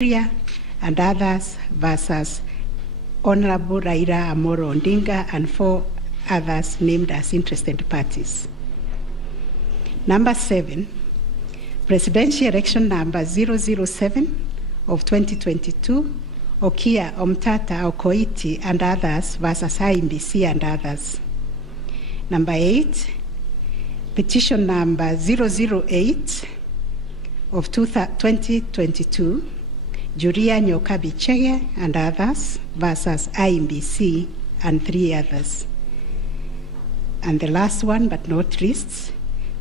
and others versus Honorable Raila Amolo Odinga and 4 others named as interested parties. Number 7, Presidential Election Number 007 of 2022, Okia Omtata Okoiti and others versus KBC and others. Number 8, Petition Number 008 of 2022, Julia Nyokabi and others versus KBC and 3 others. And the last one, but not least,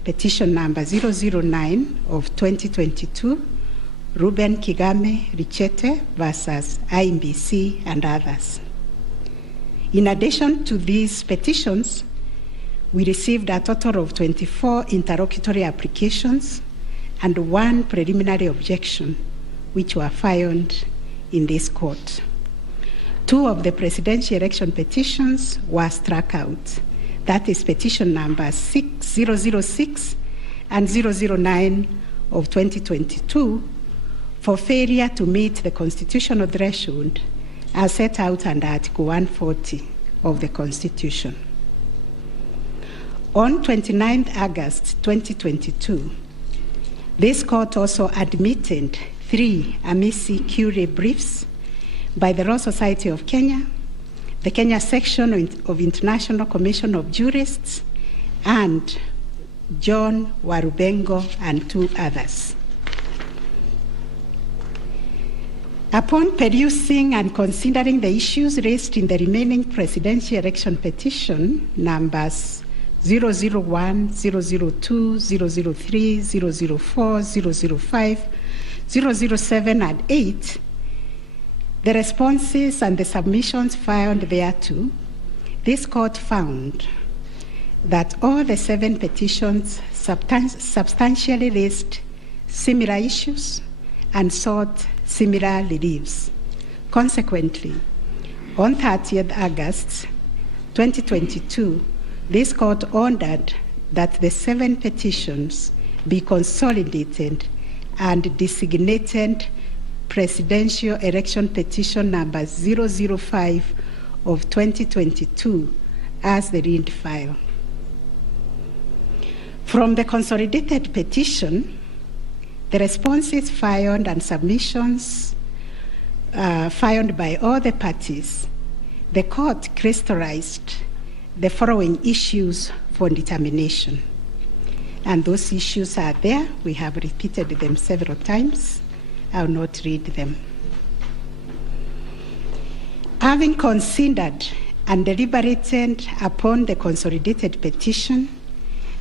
Petition Number 009 of 2022, Ruben Kigame Richete versus KBC and others. In addition to these petitions, we received a total of 24 interlocutory applications and 1 preliminary objection, which were filed in this court. 2 of the presidential election petitions were struck out. That is petition number 006 and 009 of 2022 for failure to meet the constitutional threshold as set out under Article 140 of the Constitution. On 29 August 2022, this court also admitted 3 amici curiae briefs by the Law Society of Kenya, the Kenya section of International Commission of Jurists, and John Warubengo and 2 others. Upon perusing and considering the issues raised in the remaining presidential election petition numbers 001, 002, 003, 004, 005, 007 and 8, the responses and the submissions filed thereto, this court found that all the 7 petitions substantially raised similar issues and sought similar reliefs. Consequently, on 30th August 2022, this court ordered that the 7 petitions be consolidated and designated Presidential Election Petition Number 005 of 2022 as the read file. From the consolidated petition, the responses filed and submissions filed by all the parties, the court crystallized the following issues for determination. And those issues are there. We have repeated them several times. I'll not read them. Having considered and deliberated upon the consolidated petition,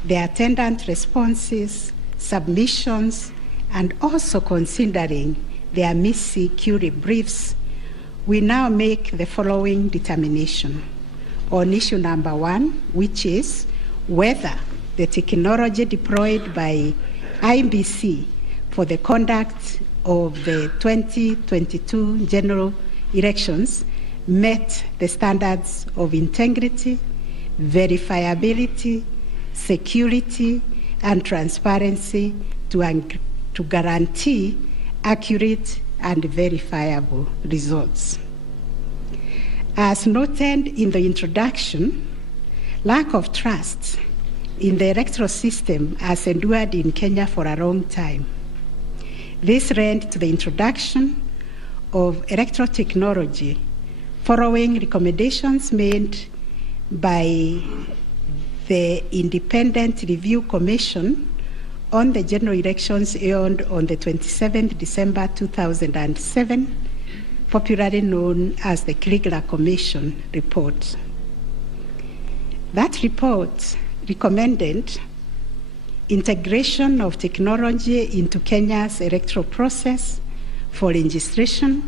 the attendant responses, submissions, and also considering the amici curiae briefs, we now make the following determination on issue number 1, which is whether the technology deployed by KBC for the conduct of the 2022 general elections met the standards of integrity, verifiability, security, and transparency to guarantee accurate and verifiable results. As noted in the introduction, lack of trust in the electoral system has endured in Kenya for a long time. This led to the introduction of electoral technology following recommendations made by the Independent Review Commission on the general elections held on the 27th December 2007, popularly known as the Kriegler Commission report. That report recommended integration of technology into Kenya's electoral process for registration,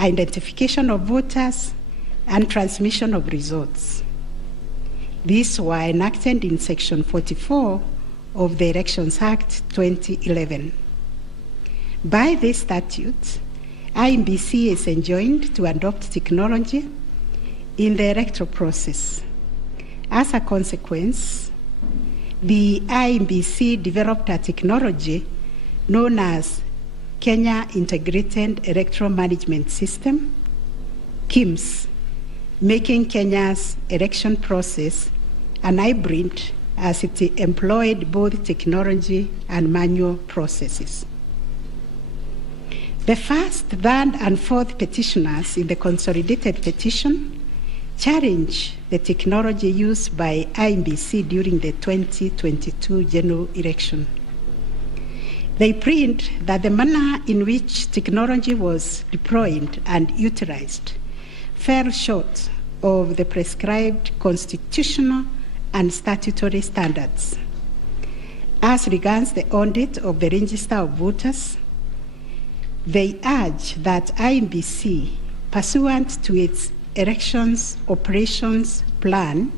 identification of voters, and transmission of results. These were enacted in Section 44 of the Elections Act 2011. By this statute, KBC is enjoined to adopt technology in the electoral process. As a consequence, the KBC developed a technology known as Kenya Integrated Electoral Management System, KIMS, making Kenya's election process an hybrid as it employed both technology and manual processes. The first, third, and fourth petitioners in the consolidated petition challenge the technology used by IEBC during the 2022 general election. They plead that the manner in which technology was deployed and utilized fell short of the prescribed constitutional and statutory standards. As regards the audit of the register of voters, they urge that IEBC, pursuant to its elections operations plan,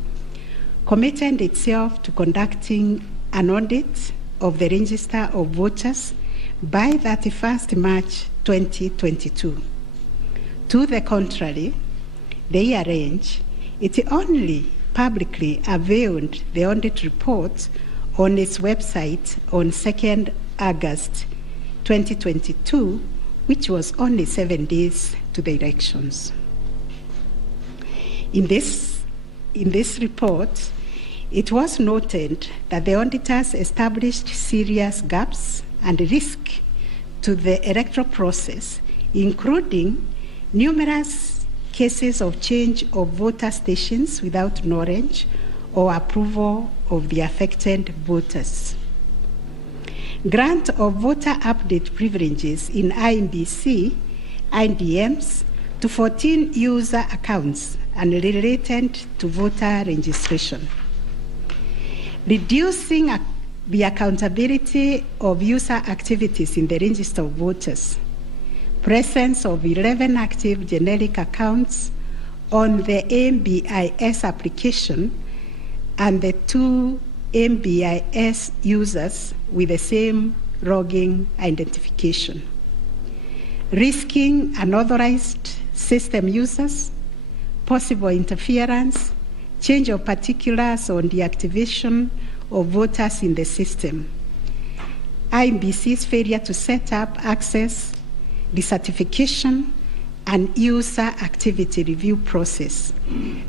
committed itself to conducting an audit of the register of voters by 31st March 2022. To the contrary, they arrange it only publicly availed the audit report on its website on 2nd August 2022, which was only 7 days to the elections. In this report, it was noted that the auditors established serious gaps and risk to the electoral process, including numerous cases of change of voter stations without knowledge or approval of the affected voters. Grant of voter update privileges in IEBC, IDMs, to 14 user accounts and related to voter registration. Reducing the accountability of user activities in the register of voters. Presence of 11 active generic accounts on the MBIS application and the 2 MBIS users with the same logging identification. Risking unauthorized system users, possible interference, change of particulars on the activation of voters in the system. IEBC's failure to set up access, decertification, and user activity review process.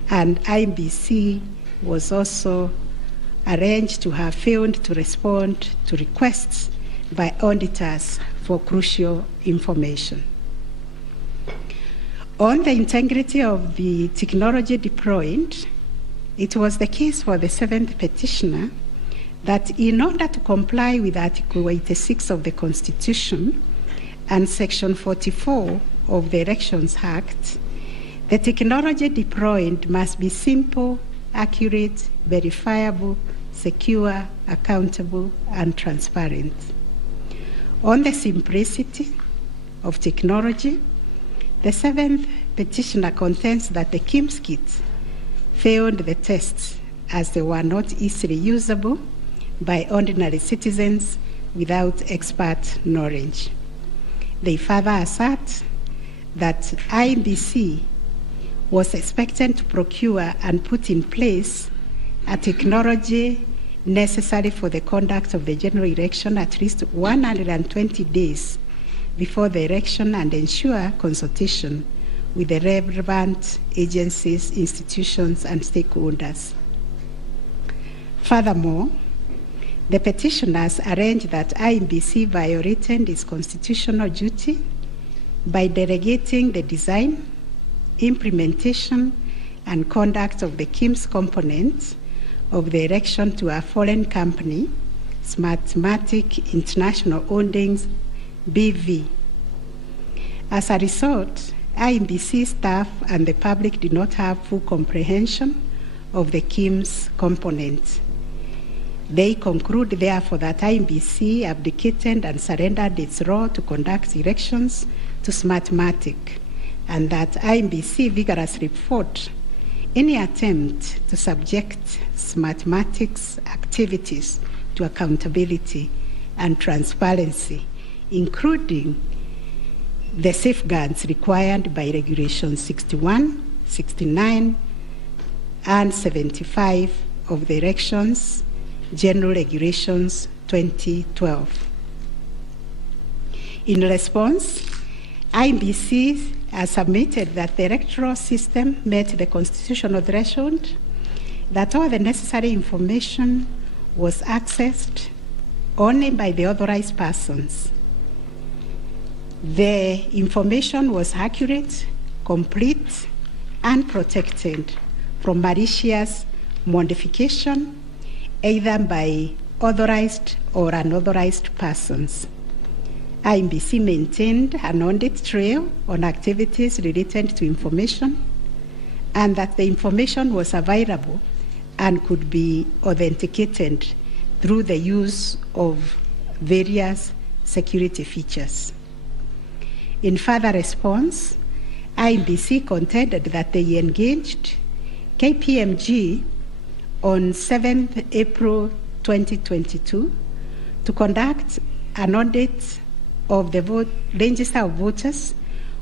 And IEBC was also arranged to have failed to respond to requests by auditors for crucial information. On the integrity of the technology deployed, it was the case for the 7th petitioner that in order to comply with Article 86 of the Constitution and Section 44 of the Elections Act, the technology deployed must be simple, accurate, verifiable, secure, accountable, and transparent. On the simplicity of technology, the 7th petitioner contends that the KIMS kits failed the tests as they were not easily usable by ordinary citizens without expert knowledge. They further assert that IEBC was expected to procure and put in place a technology necessary for the conduct of the general election at least 120 days before the election and ensure consultation with the relevant agencies, institutions, and stakeholders. Furthermore, the petitioners arrange that IEBC violated its constitutional duty by delegating the design, implementation, and conduct of the KIMS components of the election to a foreign company, Smartmatic International Holdings, BV. As a result, IEBC staff and the public did not have full comprehension of the KIMS components. They conclude, therefore, that IEBC abdicated and surrendered its role to conduct elections to Smartmatic, and that IEBC vigorously fought any attempt to subject Smartmatic's activities to accountability and transparency, including the safeguards required by Regulation 61, 69, and 75 of the Elections General Regulations 2012. In response, IBC has submitted that the electoral system met the constitutional threshold, that all the necessary information was accessed only by the authorized persons. The information was accurate, complete, and protected from malicious modification, either by authorized or unauthorized persons. IBC maintained an audit trail on activities related to information, and that the information was available and could be authenticated through the use of various security features. In further response, IBC contended that they engaged KPMG on 7th April 2022 to conduct an audit of the register of voters,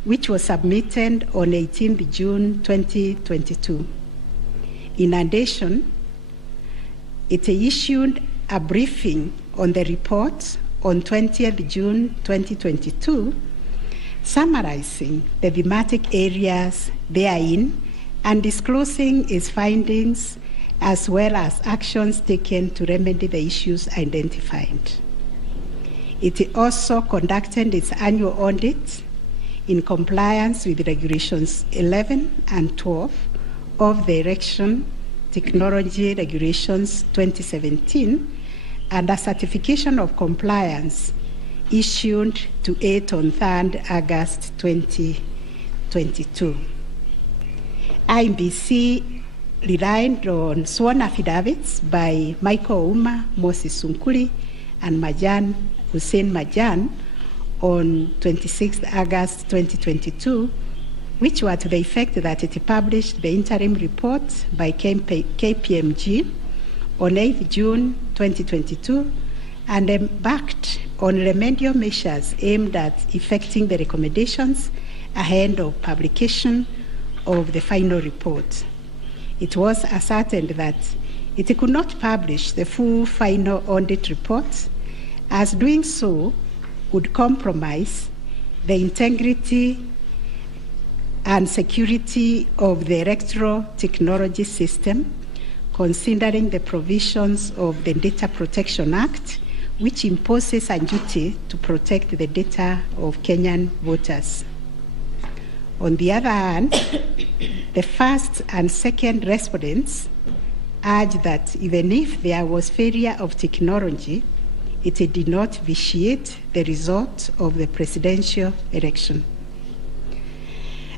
which was submitted on 18th June 2022. In addition, it issued a briefing on the report on 20th June 2022, summarizing the thematic areas therein and disclosing its findings as well as actions taken to remedy the issues identified. It also conducted its annual audit in compliance with Regulations 11 and 12 of the Election Technology Regulations 2017 and a certification of compliance issued to it on 3rd August 2022. IBC relied on sworn affidavits by Michael Ouma, Moses Sunkuri, and Hussein Majan on 26th August 2022, which were to the effect that it published the interim report by KPMG on 8th June 2022 and embarked on remedial measures aimed at effecting the recommendations ahead of publication of the final report. It was ascertained that it could not publish the full final audit report, as doing so would compromise the integrity and security of the electoral technology system, considering the provisions of the Data Protection Act, which imposes a duty to protect the data of Kenyan voters. On the other hand, the first and second respondents urged that even if there was failure of technology, it did not vitiate the result of the presidential election.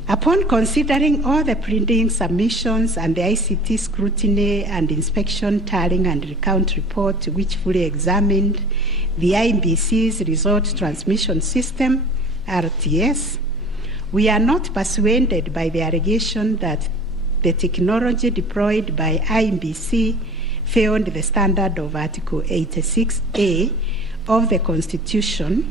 Upon considering all the pleading submissions and the ICT scrutiny and inspection tallying and recount report, which fully examined the IBC's result transmission system, RTS, we are not persuaded by the allegation that the technology deployed by IBC failed the standard of Article 86A of the Constitution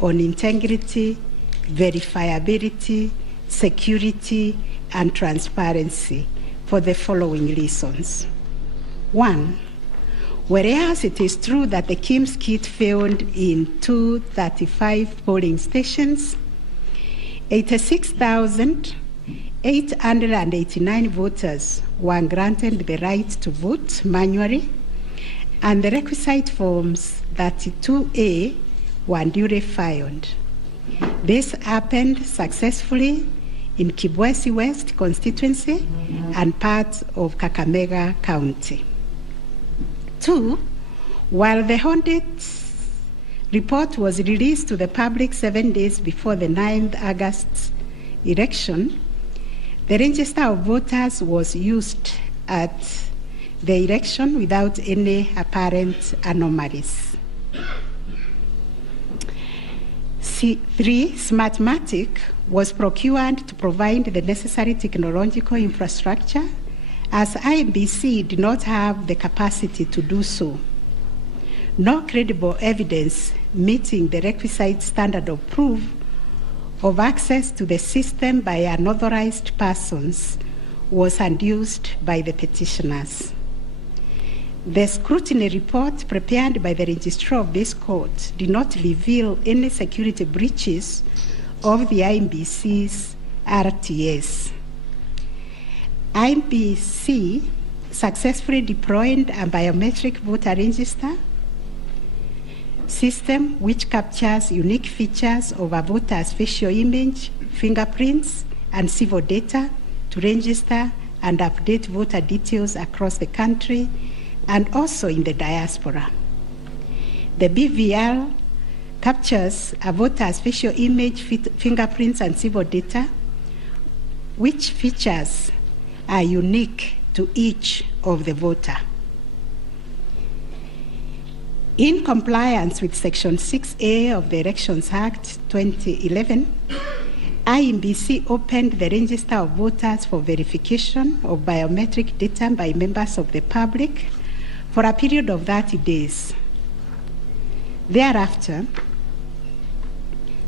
on integrity, verifiability, security, and transparency for the following reasons. 1, whereas it is true that the KIMS kit failed in 235 polling stations, 86,889 voters were granted the right to vote manually, and the requisite forms 32A were duly filed. This happened successfully in Kibwezi West constituency and parts of Kakamega County. 2, while the audit report was released to the public 7 days before the 9th August election, the register of voters was used at the election without any apparent anomalies. 3, Smartmatic was procured to provide the necessary technological infrastructure, as IBC did not have the capacity to do so. No credible evidence meeting the requisite standard of proof of access to the system by unauthorized persons was adduced by the petitioners. The scrutiny report prepared by the registrar of this court did not reveal any security breaches of the IEBC's RTS. IEBC successfully deployed a biometric voter register system which captures unique features of a voter's facial image, fingerprints, and civil data to register and update voter details across the country and also in the diaspora. The BVR captures a voter's facial image, fingerprints, and civil data, which features are unique to each of the voter. In compliance with Section 6A of the Elections Act 2011, IEBC opened the register of voters for verification of biometric data by members of the public for a period of 30 days. Thereafter,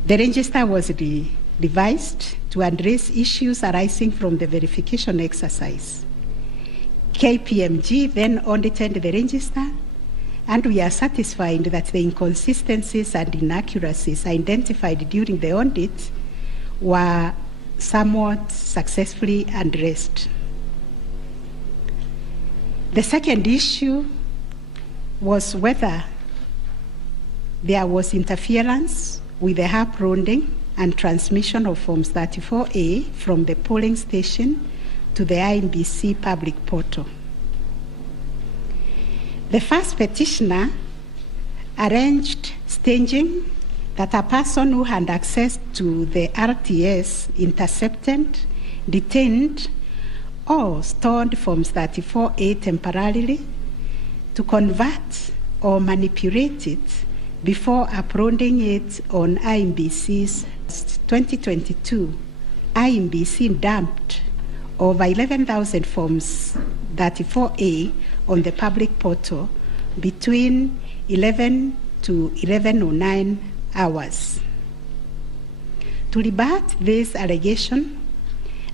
the register was revised to address issues arising from the verification exercise. KPMG then audited the register, and we are satisfied that the inconsistencies and inaccuracies identified during the audit were somewhat successfully addressed. The second issue was whether there was interference with the uploading and transmission of Forms 34A from the polling station to the IEBC public portal. The first petitioner arranged staging that a person who had access to the RTS intercepted, detained, or stored Forms 34A temporarily to convert or manipulate it before uploading it on IEBC's 2022. IEBC dumped over 11,000 Forms 34A on the public portal between 11 to 11:09 hours. To rebut this allegation,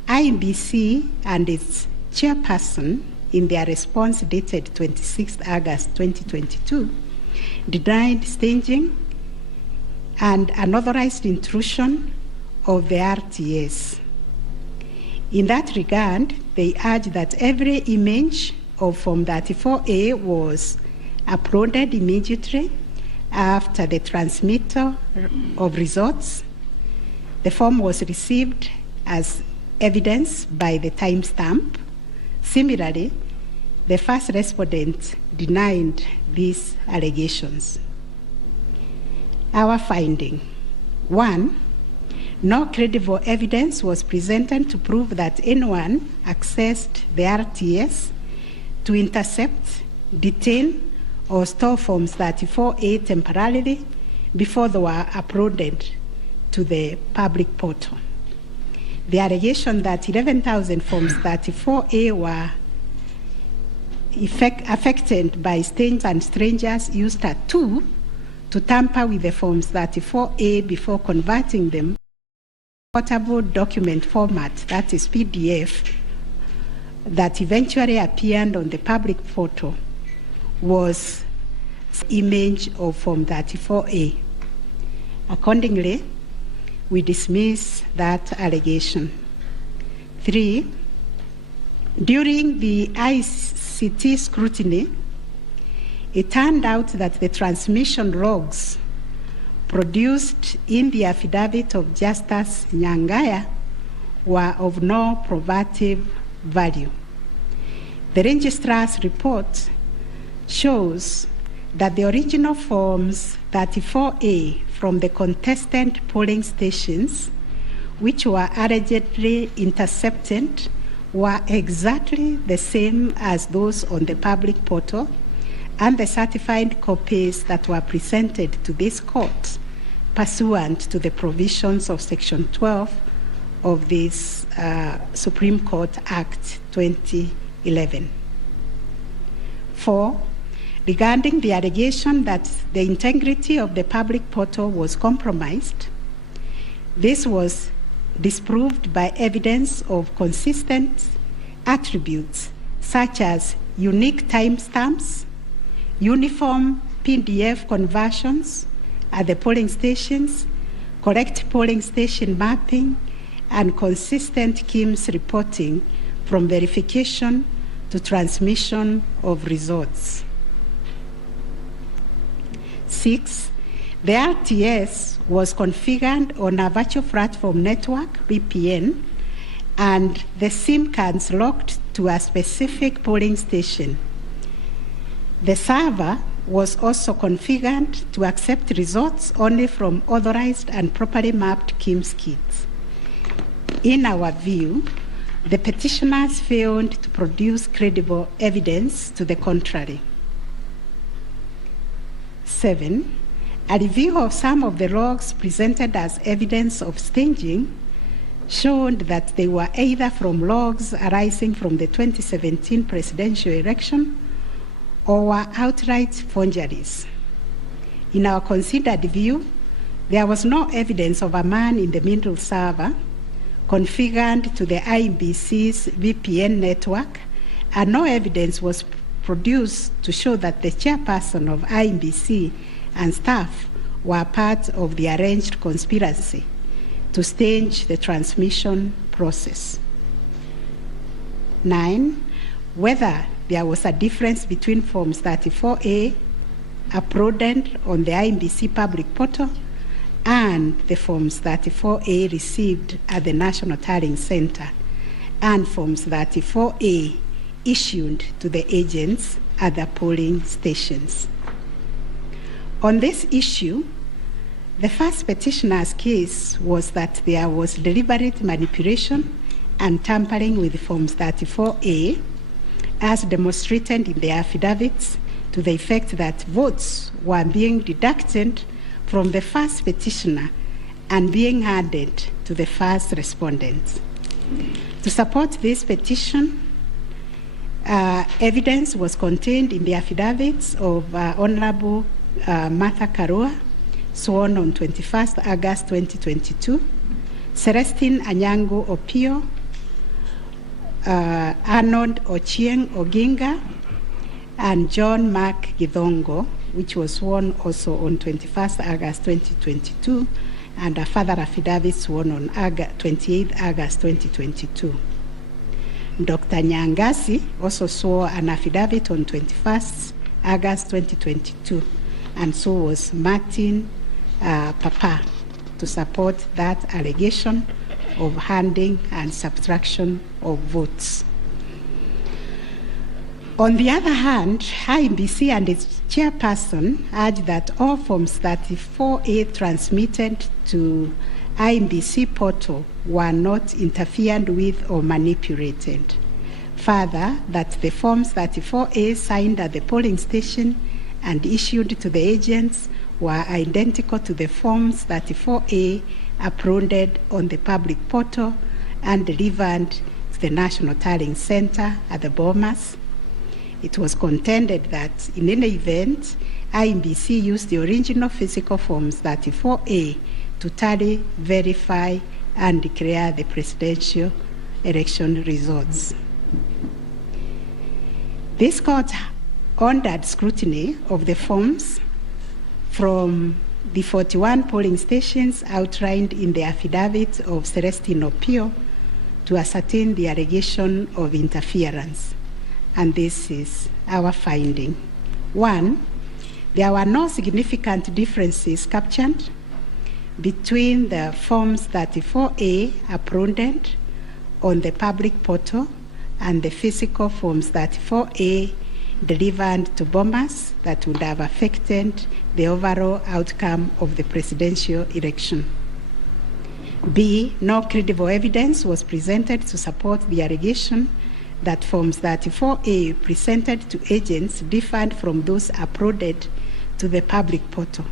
IEBC and its chairperson, in their response dated 26 August 2022, denied staging and unauthorized intrusion of the RTS. In that regard, they urged that every image of Form 34A was uploaded immediately after the transmittal of results. The form was received as evidence by the timestamp. Similarly, the first respondent denied these allegations. Our finding: 1, no credible evidence was presented to prove that anyone accessed the RTS to intercept, detain, or store Forms 34A temporarily before they were uploaded to the public portal. The allegation that 11,000 Forms 34A were affected by stains and strangers used a tool to tamper with the Forms 34A before converting them to portable document format, that is PDF, that eventually appeared on the public portal was image of Form 34A. Accordingly, we dismiss that allegation. 3, during the ICT scrutiny, it turned out that the transmission logs produced in the affidavit of Justice Nyangaya were of no probative value. The registrar's report shows that the original Forms 34A from the contestant polling stations, which were allegedly intercepted, were exactly the same as those on the public portal, and the certified copies that were presented to this court pursuant to the provisions of Section 12 of this Supreme Court Act 2011. 4, regarding the allegation that the integrity of the public portal was compromised, this was disproved by evidence of consistent attributes such as unique timestamps uniform PDF conversions at the polling stations, correct polling station mapping, and consistent KIMS reporting from verification to transmission of results. 6, the RTS was configured on a virtual platform network, VPN, and the SIM cards locked to a specific polling station. The server was also configured to accept results only from authorized and properly mapped KIMS kits. In our view, the petitioners failed to produce credible evidence to the contrary. 7, a review of some of the logs presented as evidence of staging showed that they were either from logs arising from the 2017 presidential election or were outright forgeries. In our considered view, there was no evidence of a man in the middle server configured to the IBC's VPN network, and no evidence was produced to show that the chairperson of IBC and staff were part of the arranged conspiracy to stage the transmission process. 9, whether there was a difference between Forms 34A uploaded on the IBC public portal and the Forms 34A received at the National Tallying Center and Forms 34A issued to the agents at the polling stations. On this issue, the first petitioner's case was that there was deliberate manipulation and tampering with Forms 34A, as demonstrated in the affidavits, to the effect that votes were being deducted from the first petitioner and being added to the first respondent. To support this petition, evidence was contained in the affidavits of Honorable Martha Karua, sworn on 21st August 2022, Celestine Anyango Opio, Arnold Ochieng Oginga, and John Mark Githongo, which was sworn also on 21st August 2022, and a further affidavit sworn on 28th August 2022. Dr. Nyangasi also swore an affidavit on 21st August 2022, and so was Martin Papa, to support that allegation of handing and subtraction of votes. On the other hand, IBC and its chairperson urged that all Forms 34A transmitted to IBC portal were not interfered with or manipulated. Further, that the Forms 34A signed at the polling station and issued to the agents were identical to the Forms 34A uploaded on the public portal and delivered to the National Tallying Center at the Bomas. It was contended that in any event, IBC used the original physical Forms 34A to tally, verify, and declare the presidential election results. This court ordered scrutiny of the forms from the 41 polling stations outlined in the affidavit of Celestine Opio to ascertain the allegation of interference. And this is our finding. 1, there were no significant differences captured between the Forms 34A uploaded on the public portal and the physical Forms 34A delivered to Bomas that would have affected the overall outcome of the presidential election. B, no credible evidence was presented to support the allegation that Forms 34A presented to agents differed from those uploaded to the public portal.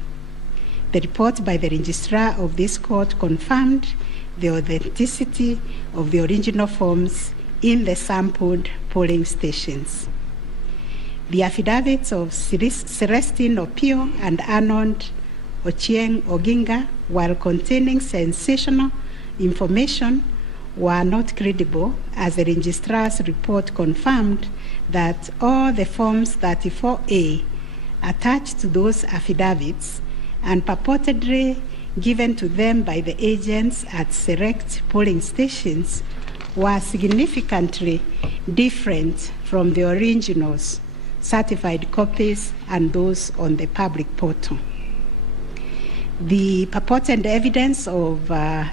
The report by the registrar of this court confirmed the authenticity of the original forms in the sampled polling stations. The affidavits of Celestine Opio and Arnold Ochieng Oginga, while containing sensational information, were not credible, as the registrar's report confirmed that all the Forms 34A attached to those affidavits and purportedly given to them by the agents at select polling stations were significantly different from the originals, certified copies, and those on the public portal. The purported evidence of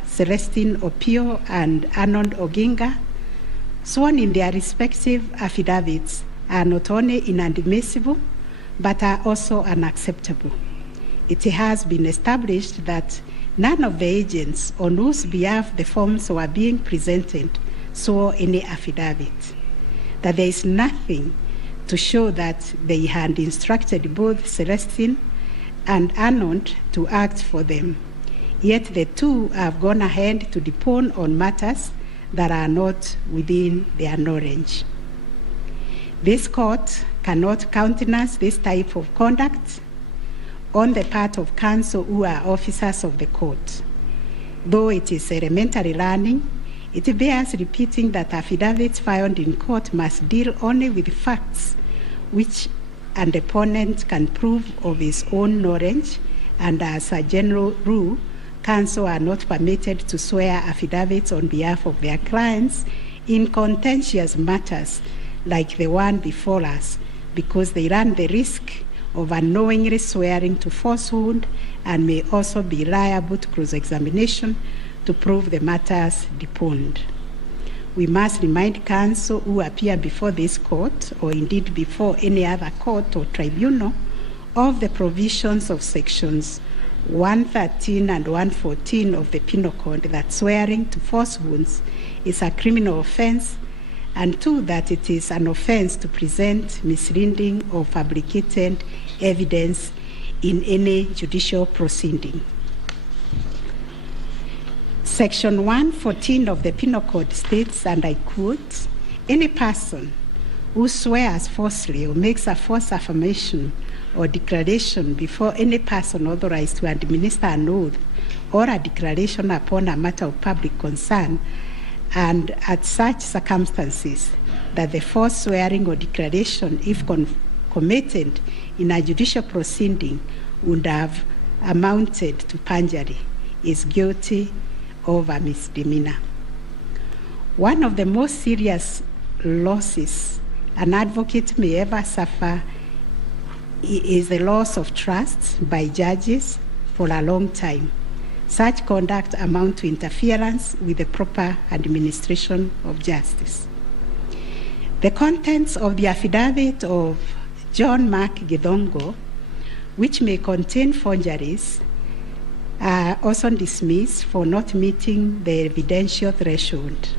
Celestine Opio and Arnold Oginga, sworn in their respective affidavits, are not only inadmissible, but are also unacceptable. It has been established that none of the agents on whose behalf the forms were being presented swore any affidavit, that there is nothing to show that they had instructed both Celestine and Arnold to act for them, yet the two have gone ahead to depone on matters that are not within their knowledge. This court cannot countenance this type of conduct on the part of counsel who are officers of the court. Though it is elementary learning, it bears repeating that affidavits filed in court must deal only with facts which an opponent can prove of his own knowledge, and as a general rule, counsel are not permitted to swear affidavits on behalf of their clients in contentious matters like the one before us, because they run the risk of unknowingly swearing to falsehood and may also be liable to cross-examination to prove the matters deponed. We must remind counsel who appear before this court, or indeed before any other court or tribunal, of the provisions of sections 113 and 114 of the Penal Code that swearing to falsehoods is a criminal offense, and two, that it is an offense to present misleading or fabricated evidence in any judicial proceeding. Section 114 of the Penal Code states, and I quote, "Any person who swears falsely or makes a false affirmation or declaration before any person authorized to administer an oath or a declaration upon a matter of public concern, and at such circumstances that the false swearing or declaration, if committed in a judicial proceeding, would have amounted to perjury, is guilty of a misdemeanor." One of the most serious losses an advocate may ever suffer is the loss of trust by judges for a long time. Such conduct amounts to interference with the proper administration of justice. The contents of the affidavit of John Mark Githongo, which may contain forgeries, are also dismissed for not meeting the evidential threshold.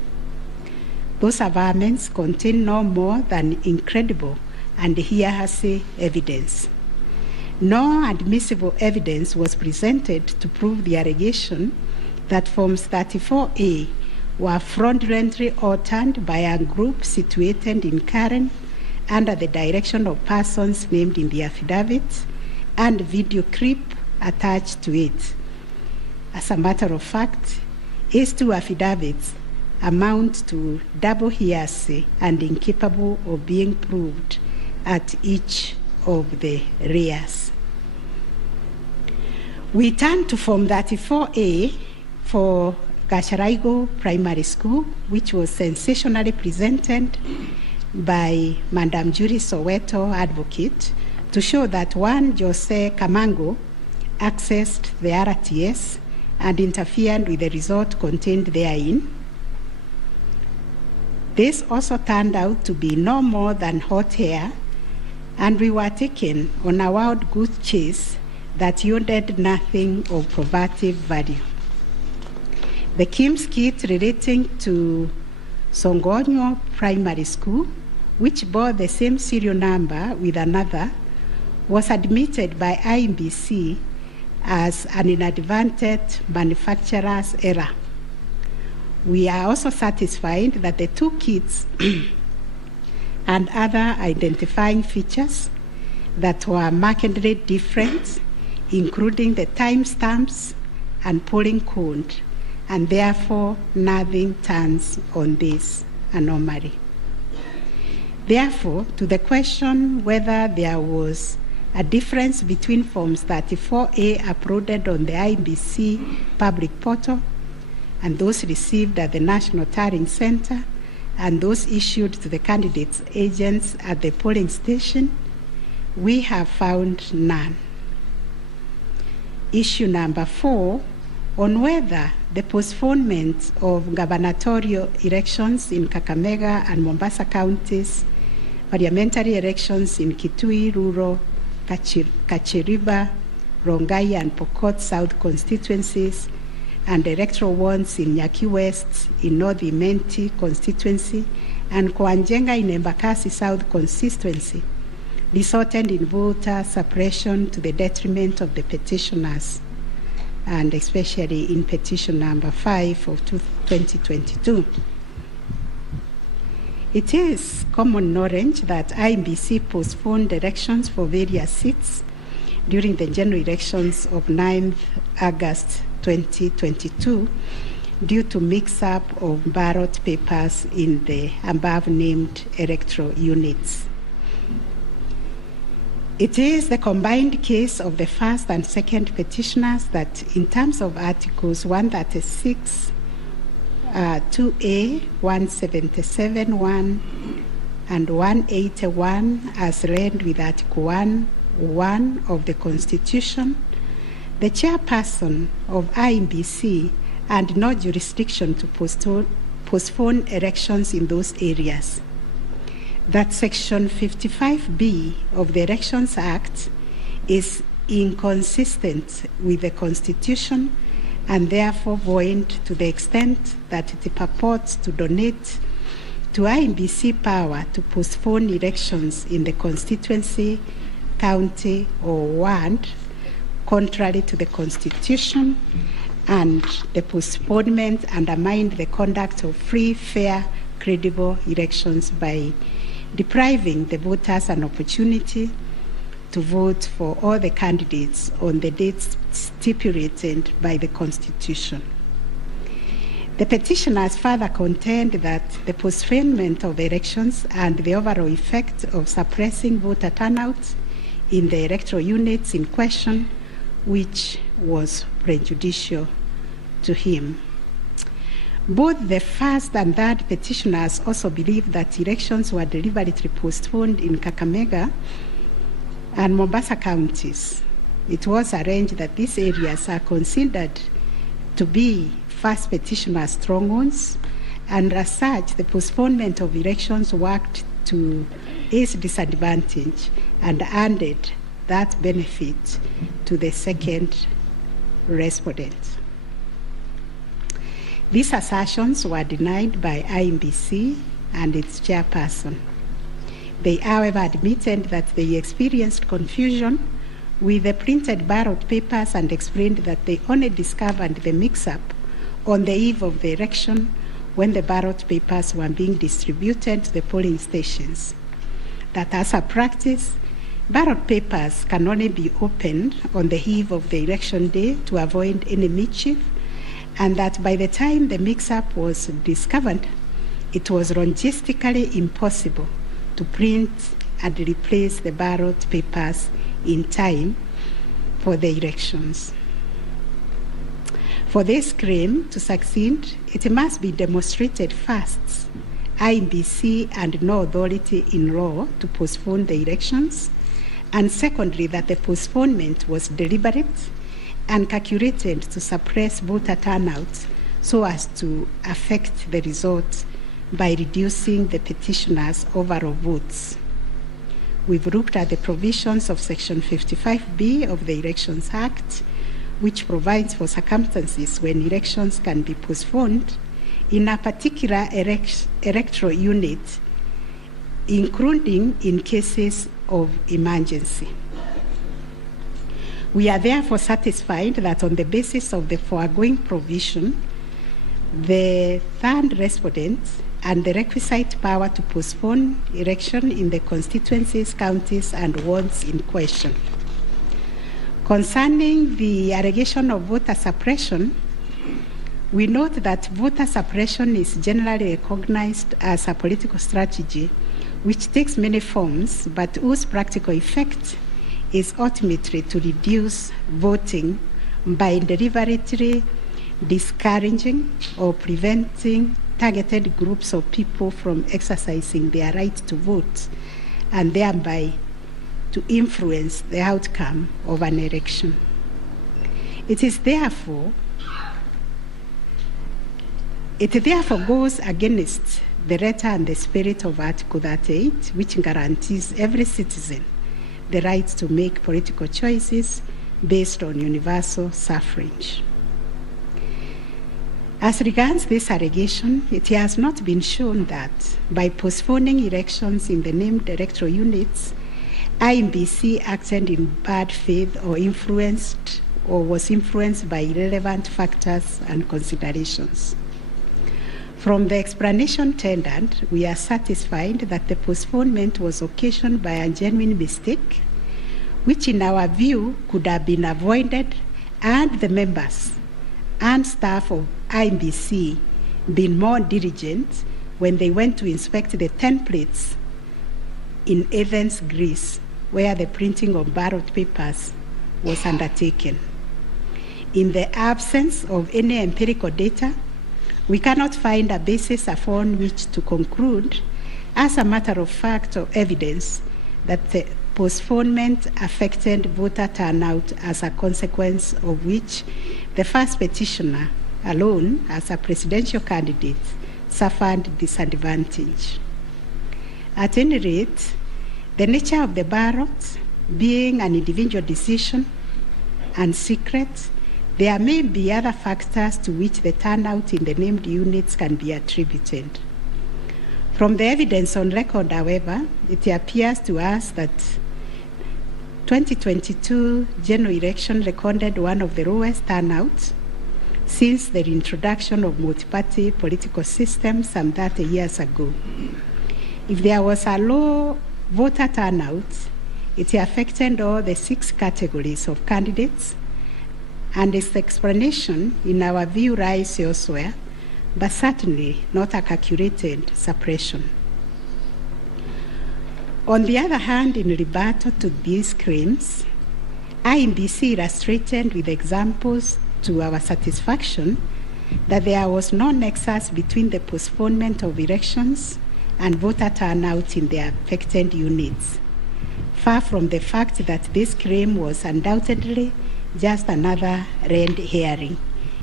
Those averments contain no more than incredible and hearsay evidence. No admissible evidence was presented to prove the allegation that Forms 34A were fraudulently altered by a group situated in Karen under the direction of persons named in the affidavit, and video clip attached to it. As a matter of fact, these two affidavits amount to double hearsay and incapable of being proved at each of the rears. We turn to Form 34A for Gacharaigo Primary School, which was sensationally presented by Madam Judy Soweto, advocate, to show that one Jose Camango accessed the RTS and interfered with the result contained therein. This also turned out to be no more than hot air, and we were taken on a wild goose chase that yielded nothing of probative value. The Kim's kit relating to Songonyo Primary School, which bore the same serial number with another, was admitted by IBC as an inadvertent manufacturer's error. We are also satisfied that the two kits and other identifying features that were markedly different, including the timestamps and polling code, and therefore nothing turns on this anomaly. Therefore, to the question whether there was a difference between Forms 34A uploaded on the IBC public portal and those received at the National Tallying Center and those issued to the candidates' agents at the polling station, we have found none. Issue number 4, on whether the postponement of gubernatorial elections in Kakamega and Mombasa counties, parliamentary elections in Kitui, Rural, Kachiriba, Rongai and Pokot South constituencies, and electoral ones in Nyaki West, in North Imenti constituency, and Koanjenga in Embakasi South constituency, resulted in voter suppression to the detriment of the petitioners, and especially in petition number 5 of 2022. It is common knowledge that IBC postponed elections for various seats during the general elections of 9th August 2022 due to mix-up of ballot papers in the above-named electoral units. It is the combined case of the first and second petitioners that, in terms of Articles 136, 2A, 177(1), and 181, as read with Article 1 of the Constitution, the chairperson of IBC had no jurisdiction to postpone elections in those areas. That Section 55B of the Elections Act is inconsistent with the Constitution and therefore void to the extent that it purports to donate to IBC power to postpone elections in the constituency, county, or ward, contrary to the Constitution, and the postponement undermined the conduct of free, fair, credible elections by depriving the voters an opportunity to vote for all the candidates on the dates stipulated by the Constitution. The petitioners further contend that the postponement of elections and the overall effect of suppressing voter turnout in the electoral units in question, which was prejudicial to him. Both the first and third petitioners also believe that elections were deliberately postponed in Kakamega and Mombasa counties. It was arranged that these areas are considered to be first petitioner strongholds, and as such, the postponement of elections worked to his disadvantage and handed that benefit to the second respondent. These assertions were denied by IBC and its chairperson. They, however, admitted that they experienced confusion with the printed ballot papers and explained that they only discovered the mix-up on the eve of the election when the ballot papers were being distributed to the polling stations. That as a practice, ballot papers can only be opened on the eve of the election day to avoid any mischief, and that by the time the mix-up was discovered, it was logistically impossible to print and replace the ballot papers in time for the elections. For this claim to succeed, it must be demonstrated first, IBC had no authority in law to postpone the elections, and secondly, that the postponement was deliberate and calculated to suppress voter turnout so as to affect the result by reducing the petitioners' overall votes. We've looked at the provisions of Section 55B of the Elections Act, which provides for circumstances when elections can be postponed in a particular electoral unit, including in cases of emergency. We are therefore satisfied that on the basis of the foregoing provision, the third respondent and the requisite power to postpone election in the constituencies, counties, and wards in question. Concerning the allegation of voter suppression, we note that voter suppression is generally recognized as a political strategy which takes many forms, but whose practical effect is ultimately to reduce voting by deliberately discouraging or preventing targeted groups of people from exercising their right to vote, and thereby to influence the outcome of an election. It therefore goes against the letter and the spirit of Article 38, which guarantees every citizen the right to make political choices based on universal suffrage. As regards this allegation, it has not been shown that by postponing elections in the named electoral units, IEBC acted in bad faith or was influenced by irrelevant factors and considerations. From the explanation tendered, we are satisfied that the postponement was occasioned by a genuine mistake, which in our view could have been avoided, and the members and staff of IEBC been more diligent when they went to inspect the templates in Athens, Greece, where the printing of ballot papers was undertaken. In the absence of any empirical data, we cannot find a basis upon which to conclude, as a matter of fact or evidence, that the postponement affected voter turnout, as a consequence of which the first petitioner alone, as a presidential candidate, suffered disadvantage. At any rate, the nature of the ballot being an individual decision and secret, there may be other factors to which the turnout in the named units can be attributed. From the evidence on record, however, it appears to us that 2022 general election recorded one of the lowest turnouts since the introduction of multi-party political system some 30 years ago. If there was a low voter turnout, it affected all the 6 categories of candidates, and its explanation, in our view, lies elsewhere, but certainly not a calculated suppression. On the other hand, in rebuttal to these claims, IEBC illustrated with examples to our satisfaction that there was no nexus between the postponement of elections and voter turnout in the affected units, far from the fact that this claim was undoubtedly just another red herring.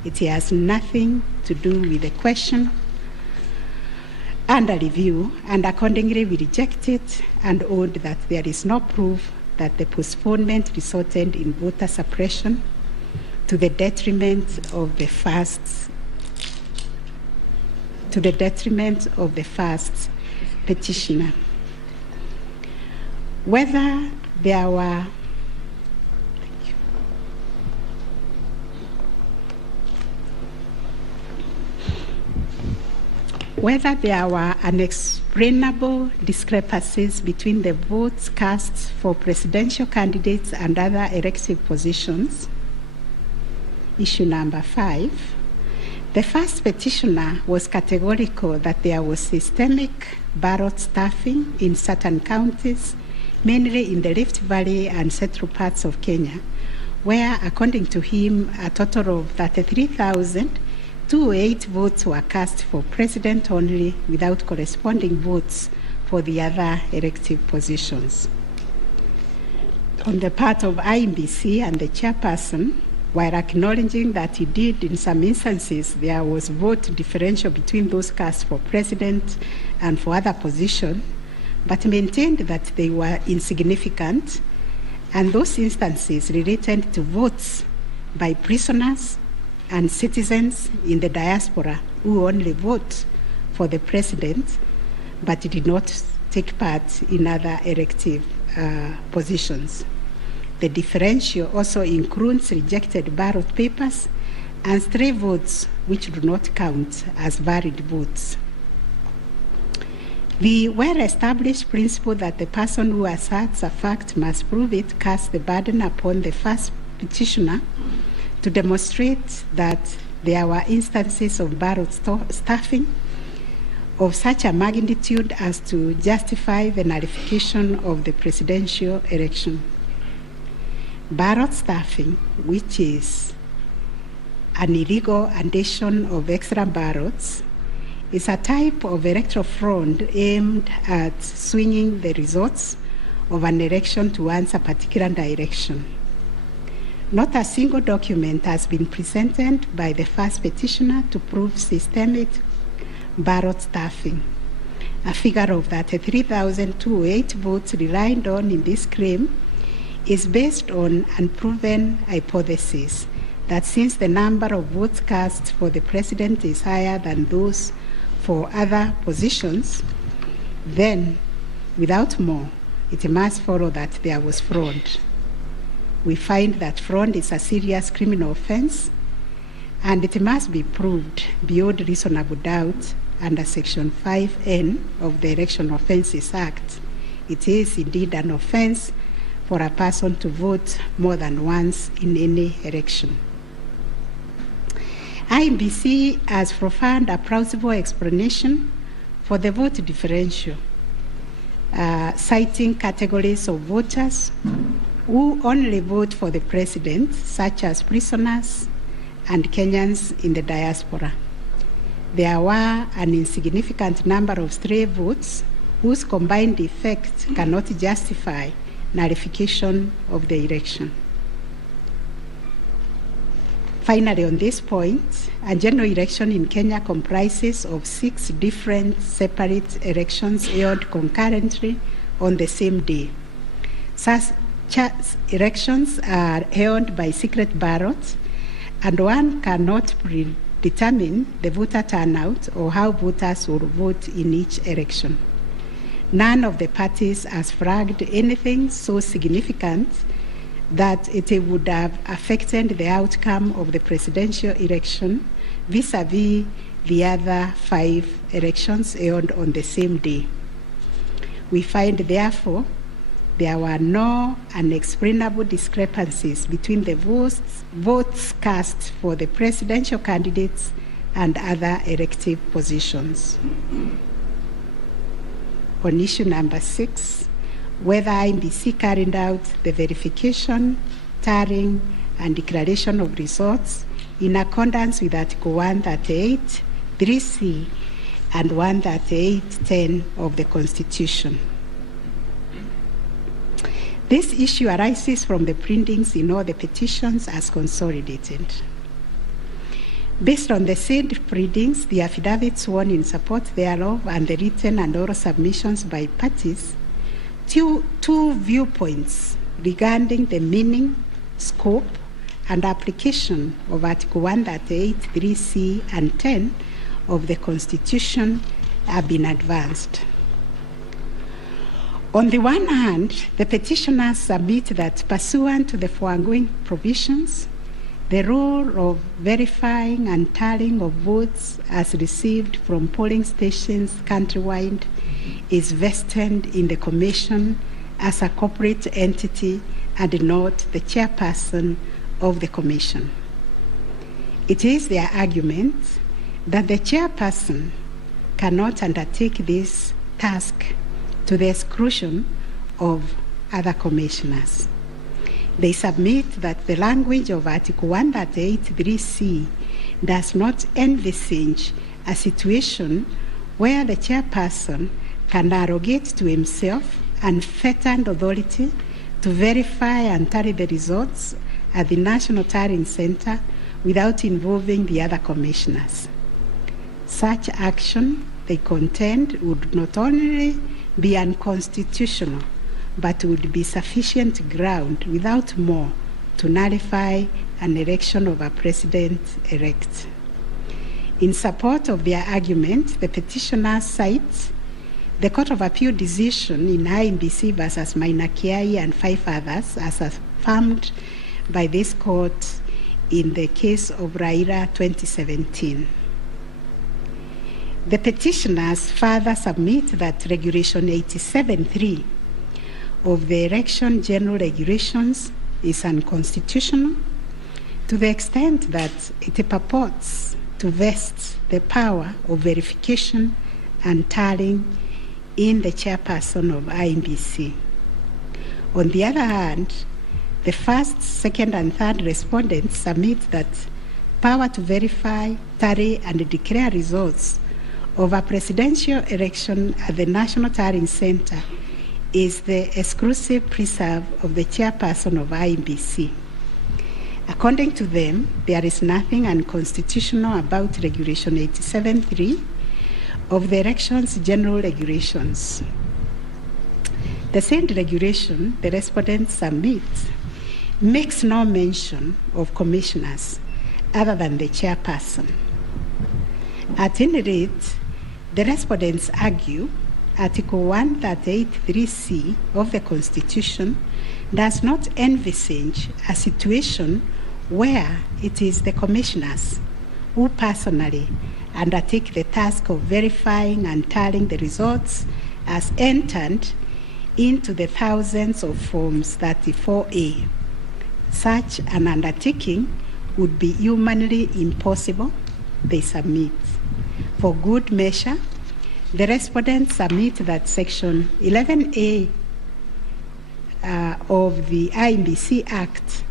It has nothing to do with the question under review, and accordingly we reject it and own that there is no proof that the postponement resulted in voter suppression to the detriment of the first petitioner. Whether there were unexplainable discrepancies between the votes cast for presidential candidates and other elective positions. Issue number 5. The first petitioner was categorical that there was systemic ballot stuffing in certain counties, mainly in the Rift Valley and central parts of Kenya, where, according to him, a total of 33,208 votes were cast for president only, without corresponding votes for the other elective positions. On the part of IEBC and the chairperson, while acknowledging that indeed in some instances there was vote differential between those cast for president and for other positions, but maintained that they were insignificant, and those instances related to votes by prisoners and citizens in the diaspora who only vote for the president but did not take part in other elective positions. The differential also includes rejected ballot papers and stray votes which do not count as valid votes. The well-established principle that the person who asserts a fact must prove it casts the burden upon the first petitioner to demonstrate that there were instances of ballot stuffing of such a magnitude as to justify the nullification of the presidential election. Ballot stuffing, which is an illegal addition of extra ballots, is a type of electoral fraud aimed at swinging the results of an election towards a particular direction. Not a single document has been presented by the first petitioner to prove systemic ballot stuffing. A figure of 33,208 votes relied on in this claim is based on unproven hypothesis that since the number of votes cast for the president is higher than those for other positions, then, without more, it must follow that there was fraud. We find that fraud is a serious criminal offense, and it must be proved beyond reasonable doubt under Section 5N of the Election Offences Act. It is indeed an offense for a person to vote more than once in any election. IBC has provided a plausible explanation for the vote differential, citing categories of voters who only vote for the president, such as prisoners and Kenyans in the diaspora. There were an insignificant number of stray votes whose combined effect cannot justify nullification of the election. Finally, on this point, a general election in Kenya comprises of 6 different separate elections held concurrently on the same day. Such elections are held by secret ballots, and one cannot predetermine the voter turnout or how voters will vote in each election. None of the parties has flagged anything so significant that it would have affected the outcome of the presidential election vis-a-vis the other 5 elections held on the same day. We find, therefore, there were no unexplainable discrepancies between the votes cast for the presidential candidates and other elective positions. On issue number 6, whether IBC carried out the verification, tallying, and declaration of results in accordance with Article 138, 3C, and 138.10 of the Constitution. This issue arises from the printings in all the petitions as consolidated. Based on the said printings, the affidavits sworn in support thereof, and the written and oral submissions by parties, two viewpoints regarding the meaning, scope, and application of Article 138, 3C, and 10 of the Constitution have been advanced. On the one hand, the petitioners submit that pursuant to the foregoing provisions, the role of verifying and tallying of votes as received from polling stations countrywide is vested in the Commission as a corporate entity and not the chairperson of the Commission. It is their argument that the chairperson cannot undertake this task to the exclusion of other commissioners. They submit that the language of Article 138(3)(c) does not envisage a situation where the chairperson can arrogate to himself unfettered authority to verify and tally the results at the National Tallying Center without involving the other commissioners. Such action, they contend, would not only be unconstitutional, but would be sufficient ground without more to nullify an election of a president-elect. In support of their argument, the petitioners cite the Court of Appeal decision in IBC versus Maina-Kiai and 5 others as affirmed by this court in the case of Raila 2017. The petitioners further submit that Regulation 87(3) of the Election General Regulations is unconstitutional to the extent that it purports to vest the power of verification and tallying in the chairperson of IBC. On the other hand, The first, second, and third respondents submit that power to verify, tally, and declare results of a presidential election at the National Tallying Center is the exclusive preserve of the chairperson of IEBC. According to them, there is nothing unconstitutional about Regulation 87.3 of the Elections General Regulations. The said regulation the respondent submits makes no mention of commissioners other than the chairperson. At any rate, the respondents argue Article 138(3)(c) of the Constitution does not envisage a situation where it is the commissioners who personally undertake the task of verifying and tallying the results as entered into the thousands of Forms 34A. Such an undertaking would be humanly impossible, they submit. For good measure, the respondents submit that Section 11A of the IEBC Act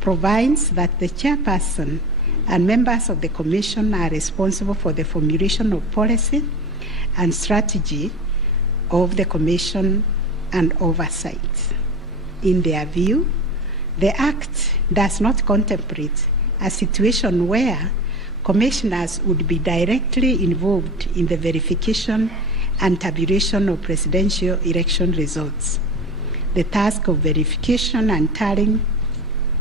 provides that the chairperson and members of the Commission are responsible for the formulation of policy and strategy of the Commission and oversight. In their view, the Act does not contemplate a situation where commissioners would be directly involved in the verification and tabulation of presidential election results. The task of verification and tallying,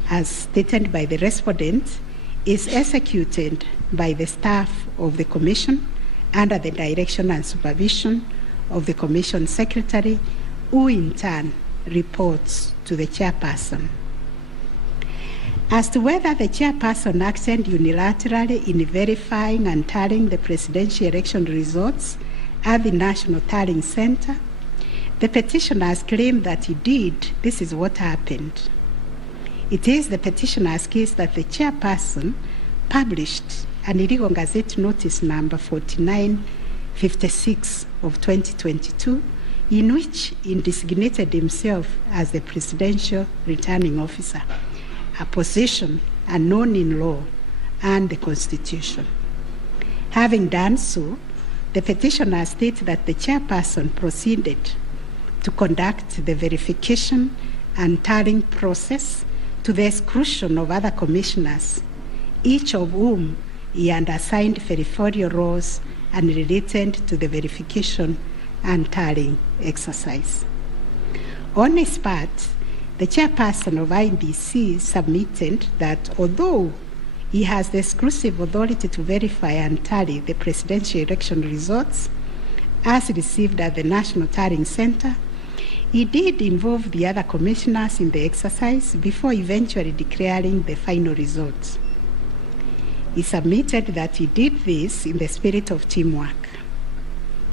as stated by the respondent, is executed by the staff of the Commission under the direction and supervision of the Commission Secretary, who in turn reports to the chairperson. As to whether the chairperson acted unilaterally in verifying and tallying the presidential election results at the National Tallying Center, the petitioners claim that he did. This is what happened. It is the petitioner's case that the chairperson published an illegal Gazette Notice number 4956 of 2022, in which he designated himself as the presidential returning officer, a position unknown in law and the Constitution. Having done so, the petitioner states that the chairperson proceeded to conduct the verification and tallying process to the exclusion of other commissioners, each of whom he had assigned territorial roles and related to the verification and tallying exercise. On his part, the chairperson of IEBC submitted that although he has the exclusive authority to verify and tally the presidential election results as received at the National Tallying Center, he did involve the other commissioners in the exercise before eventually declaring the final results. He submitted that he did this in the spirit of teamwork.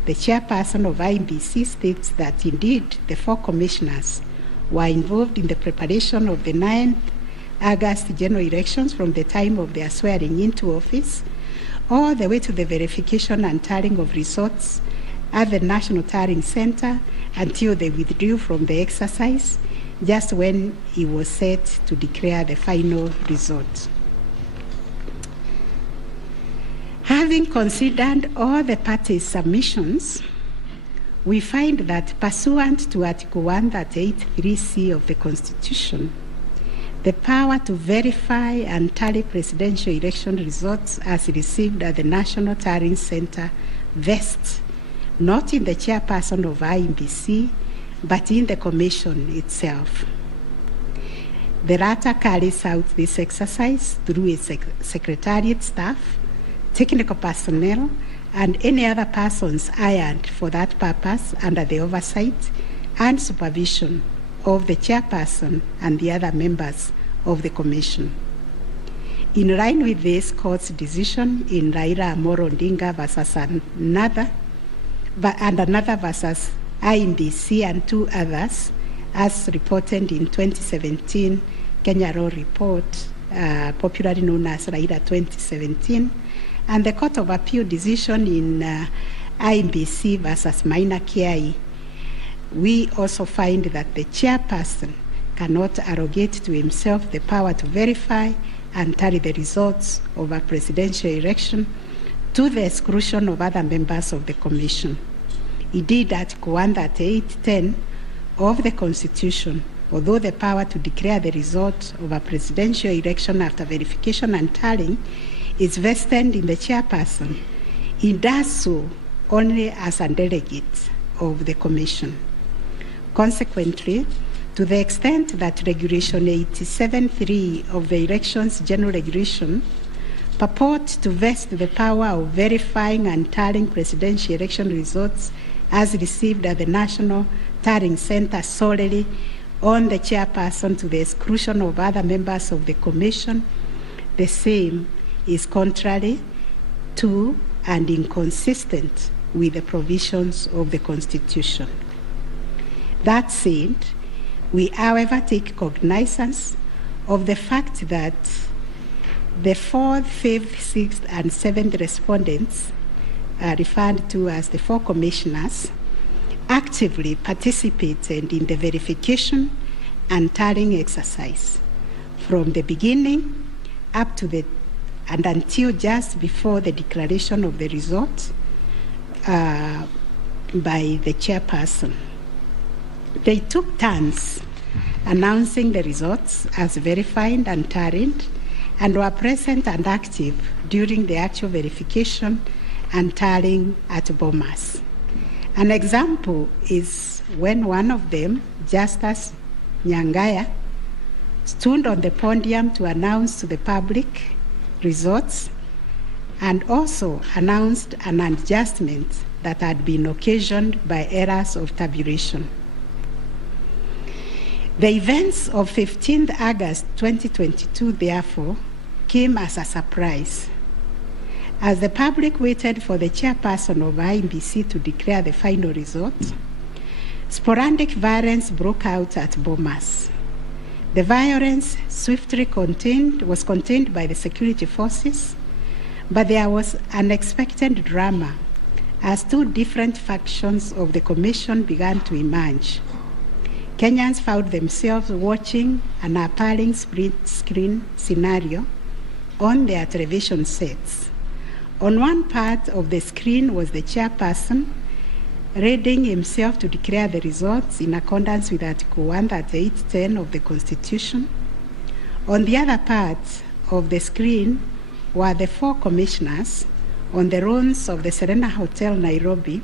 The chairperson of IEBC states that indeed the 4 commissioners were involved in the preparation of the 9th August general elections from the time of their swearing into office all the way to the verification and tallying of results at the National Tallying Center until they withdrew from the exercise just when he was set to declare the final results. Having considered all the parties' submissions, we find that pursuant to Article 138(3)(c) of the Constitution, the power to verify and tally presidential election results as received at the National Tallying Center vests not in the chairperson of IEBC, but in the Commission itself. The latter carries out this exercise through its secretariat staff, technical personnel, and any other persons hired for that purpose under the oversight and supervision of the chairperson and the other members of the Commission. In line with this court's decision in Raila Amolo Odinga versus another versus IEBC and 2 others, as reported in 2017 Kenya Law Report, popularly known as Raila 2017, and the Court of Appeal decision in IEBC versus Maina Kiai, we also find that the chairperson cannot arrogate to himself the power to verify and tally the results of a presidential election to the exclusion of other members of the Commission. Indeed, Article 138(10) of the Constitution, although the power to declare the result of a presidential election after verification and tallying is vested in the chairperson, he does so only as a delegate of the Commission. Consequently, to the extent that Regulation 87(3) of the Elections General Regulation purports to vest the power of verifying and tallying presidential election results as received at the National Tallying Center solely on the chairperson to the exclusion of other members of the Commission, the same is contrary to and inconsistent with the provisions of the Constitution. That said, we, however, take cognizance of the fact that the 4th, 5th, 6th, and 7th respondents, referred to as the 4 commissioners, actively participated in the verification and tallying exercise from the beginning up to and until just before the declaration of the result by the chairperson. They took turns announcing the results as verified and tallied, and were present and active during the actual verification and tallying at Bomas. An example is when one of them, Justice Nyangaya, stood on the podium to announce to the public results and also announced an adjustment that had been occasioned by errors of tabulation. The events of 15th August 2022, therefore, came as a surprise. As the public waited for the chairperson of IEBC to declare the final result, sporadic violence broke out at Bomas. The violence swiftly was contained by the security forces, but there was unexpected drama as 2 different factions of the Commission began to emerge. Kenyans found themselves watching an appalling split-screen scenario on their television sets. On one part of the screen was the chairperson readying himself to declare the results in accordance with Article 138(10) of the Constitution. On the other part of the screen were the 4 commissioners on the ruins of the Serena Hotel, Nairobi,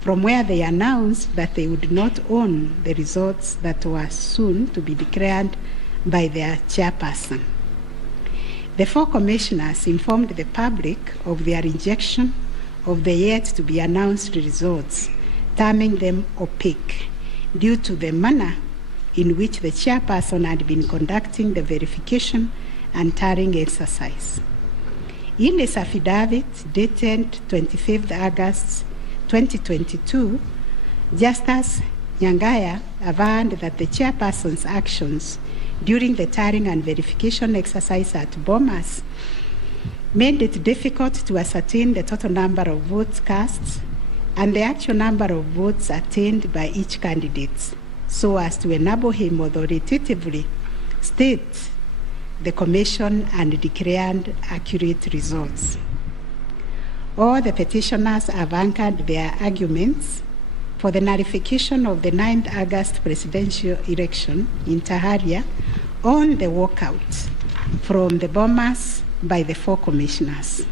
from where they announced that they would not own the results that were soon to be declared by their chairperson. The 4 commissioners informed the public of their rejection of the yet-to-be-announced results, terming them opaque due to the manner in which the chairperson had been conducting the verification and tallying exercise. In his affidavit dated 25th August 2022, Justice Nyangaya averred that the chairperson's actions during the tallying and verification exercise at Bomas made it difficult to ascertain the total number of votes cast and the actual number of votes attained by each candidate, so as to enable him authoritatively state the Commission and declared accurate results. All the petitioners have anchored their arguments for the nullification of the 9th August presidential election in Taharia on the walkout from the Bomas by the 4 commissioners.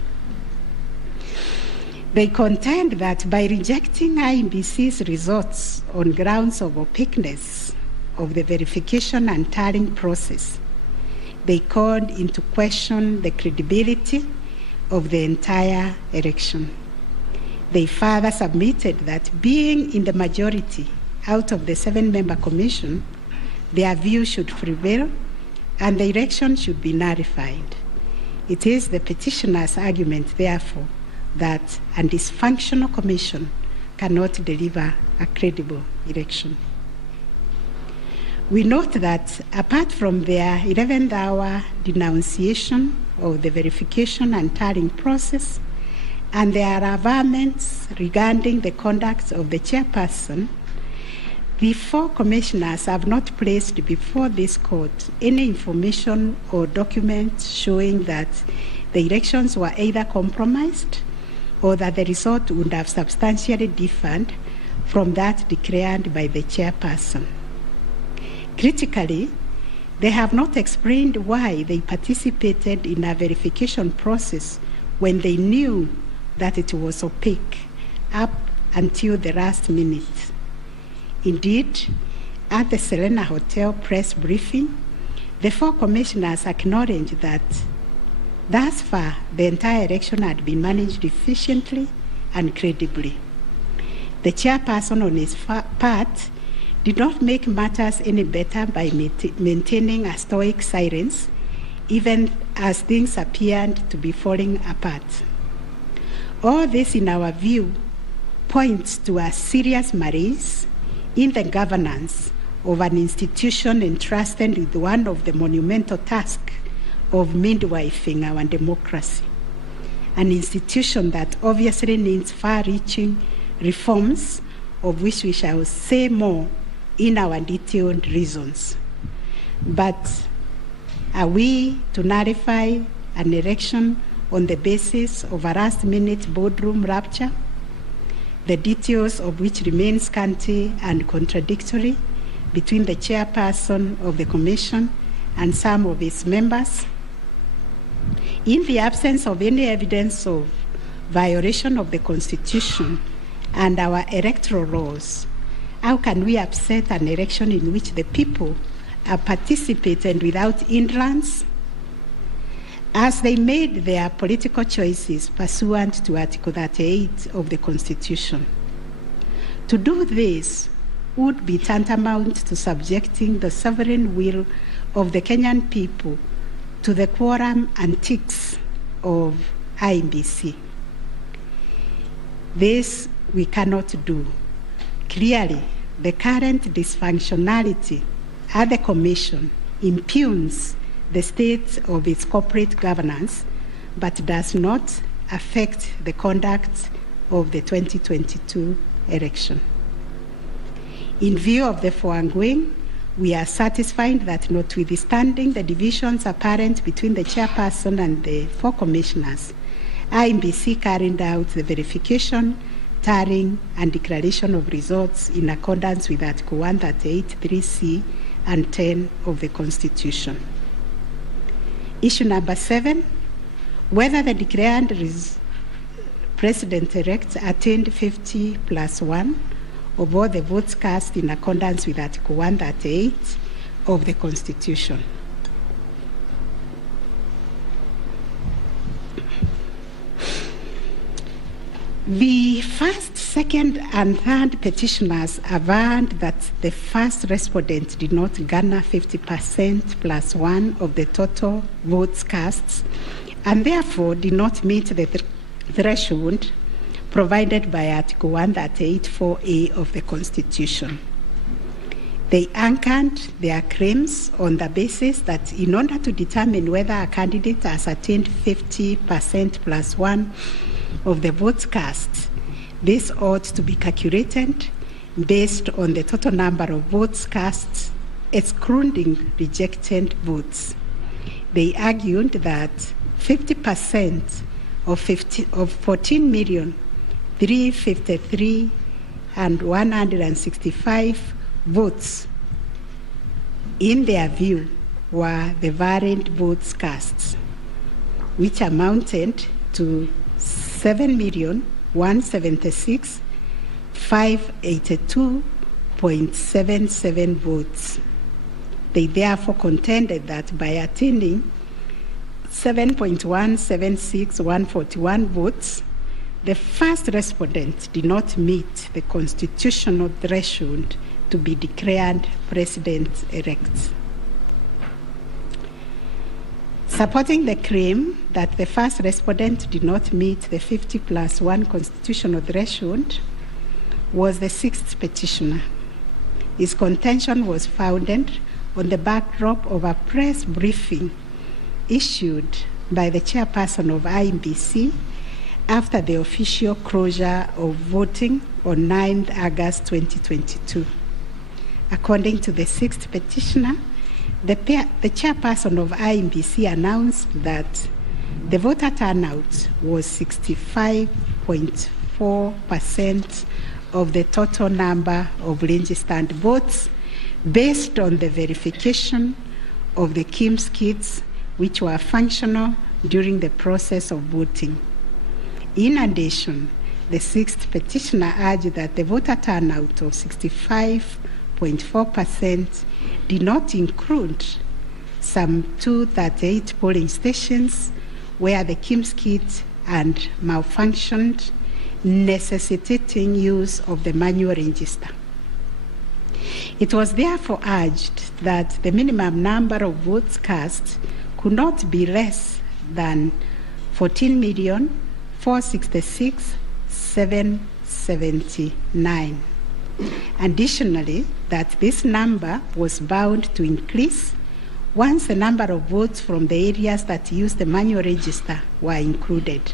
They contend that by rejecting IEBC's results on grounds of opaqueness of the verification and tallying process, they called into question the credibility of the entire election. They further submitted that being in the majority out of the 7-member commission, their view should prevail and the election should be nullified. It is the petitioner's argument, therefore, that a dysfunctional commission cannot deliver a credible election. We note that apart from their 11th hour denunciation of the verification and tallying process and their averments regarding the conduct of the chairperson, The 4 commissioners have not placed before this court any information or documents showing that the elections were either compromised or that the result would have substantially differed from that declared by the chairperson. Critically, they have not explained why they participated in a verification process when they knew that it was opaque up until the last minute. Indeed, at the Serena Hotel press briefing, the 4 commissioners acknowledged that thus far the entire election had been managed efficiently and credibly. The chairperson on his part did not make matters any better by maintaining a stoic silence, even as things appeared to be falling apart. All this, in our view, points to a serious malaise in the governance of an institution entrusted with one of the monumental tasks of midwifing our democracy, an institution that obviously needs far-reaching reforms, of which we shall say more in our detailed reasons. But are we to nullify an election on the basis of a last-minute boardroom rapture, the details of which remain scanty and contradictory between the chairperson of the commission and some of its members? In the absence of any evidence of violation of the Constitution and our electoral laws, how can we upset an election in which the people are participating without hindrance, as they made their political choices pursuant to Article 38 of the Constitution? To do this would be tantamount to subjecting the sovereign will of the Kenyan people to the quorum antics of IBC. This we cannot do. Clearly, the current dysfunctionality at the Commission impugns the state of its corporate governance, but does not affect the conduct of the 2022 election. In view of the foregoing, we are satisfied that notwithstanding the divisions apparent between the chairperson and the 4 commissioners, IBC carried out the verification, tallying, and declaration of results in accordance with Article 138(3)(c) and 10 of the Constitution. Issue number 7, whether the declared President-elect attained 50+1 of all the votes cast in accordance with Article 138 of the Constitution. The first, second, and third petitioners averred that the first respondent did not garner 50%+1 of the total votes cast, and therefore did not meet the threshold provided by Article 138(4)(a) of the Constitution. They anchored their claims on the basis that in order to determine whether a candidate has attained 50%+1 of the votes cast, this ought to be calculated based on the total number of votes cast, excluding rejected votes. They argued that 50% of 14,353,165 votes, in their view, were the valid votes cast, which amounted to 7,176,582.77 votes. They therefore contended that by attaining 7.176141 votes, the first respondent did not meet the constitutional threshold to be declared president-elect. Supporting the claim that the first respondent did not meet the 50+1 constitutional threshold was the 6th petitioner. His contention was founded on the backdrop of a press briefing issued by the chairperson of IBC after the official closure of voting on 9th August 2022. According to the sixth petitioner, the chairperson of IMBC announced that the voter turnout was 65.4% of the total number of registered votes based on the verification of the KIMS kits which were functional during the process of voting. In addition, the sixth petitioner urged that the voter turnout of 65.4% did not include some 238 polling stations where the KIMS kit had malfunctioned, necessitating use of the manual register. It was therefore urged that the minimum number of votes cast could not be less than 14,466,779. Additionally, that this number was bound to increase once the number of votes from the areas that used the manual register were included.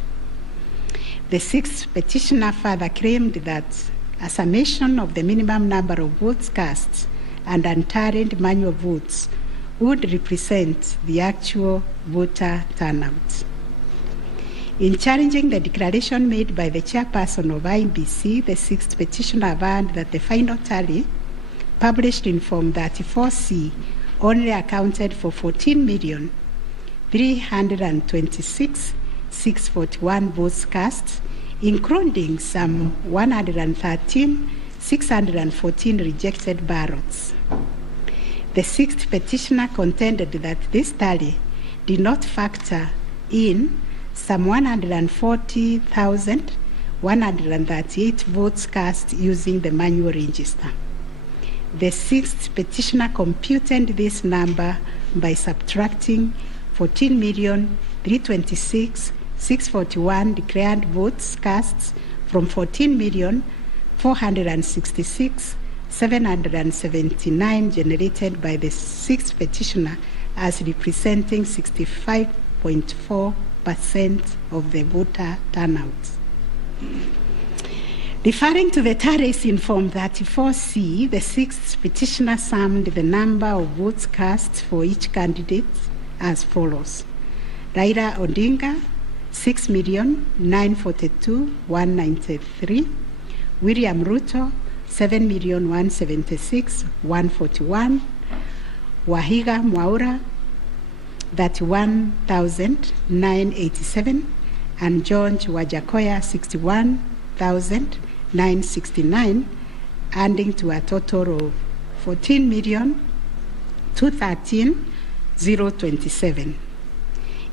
The sixth petitioner further claimed that a summation of the minimum number of votes cast and unturned manual votes would represent the actual voter turnout. In challenging the declaration made by the chairperson of IBC, the sixth petitioner affirmed that the final tally, published in Form 34C, only accounted for 14,326,641 votes cast, including some 113,614 rejected ballots. The sixth petitioner contended that this tally did not factor in some 140,138 votes cast using the manual register. The sixth petitioner computed this number by subtracting 14,326,641 declared votes cast from 14,466,779 generated by the sixth petitioner as representing 65.4% of the voter turnout. Referring to the tallies in Form 34C, the sixth petitioner summed the number of votes cast for each candidate as follows: Raila Odinga, 6,942,193; William Ruto, 7,176,141; Wahiga Mwaura, 31,987; and George Wajakoya, 61,969, adding to a total of 14,213,027.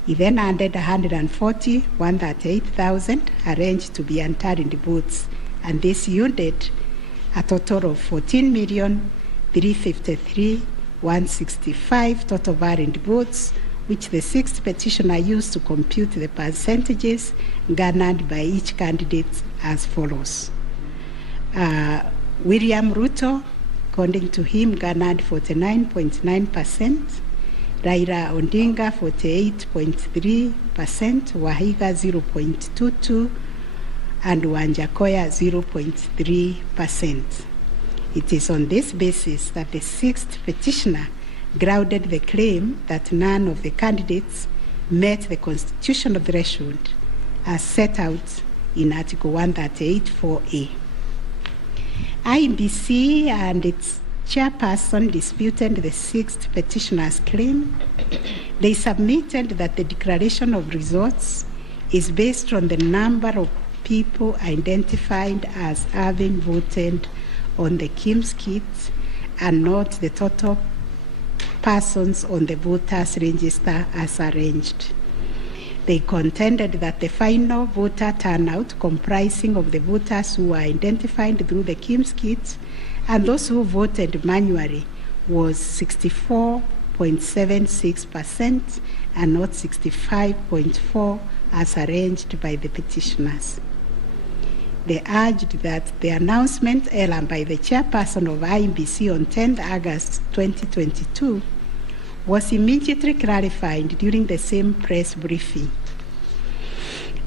He then added 140,138,000 arranged to be unturned votes, and this yielded a total of 14,353,165 total valid votes, which the sixth petitioner used to compute the percentages garnered by each candidate as follows. William Ruto, according to him, garnered 49.9%, Raila Odinga 48.3%, Wahiga 0.22%, and Wanjakoya 0.3%. It is on this basis that the sixth petitioner grounded the claim that none of the candidates met the constitutional threshold as set out in Article 138(4)(a). IBC and its chairperson disputed the sixth petitioner's claim. They submitted that the declaration of results is based on the number of people identified as having voted on the KIMS kit and not the total persons on the voters' register as arranged. They contended that the final voter turnout, comprising of the voters who were identified through the KIMS kit and those who voted manually, was 64.76% and not 65.4% as arranged by the petitioners. They urged that the announcement error by the chairperson of IBC on 10 August 2022 was immediately clarified during the same press briefing.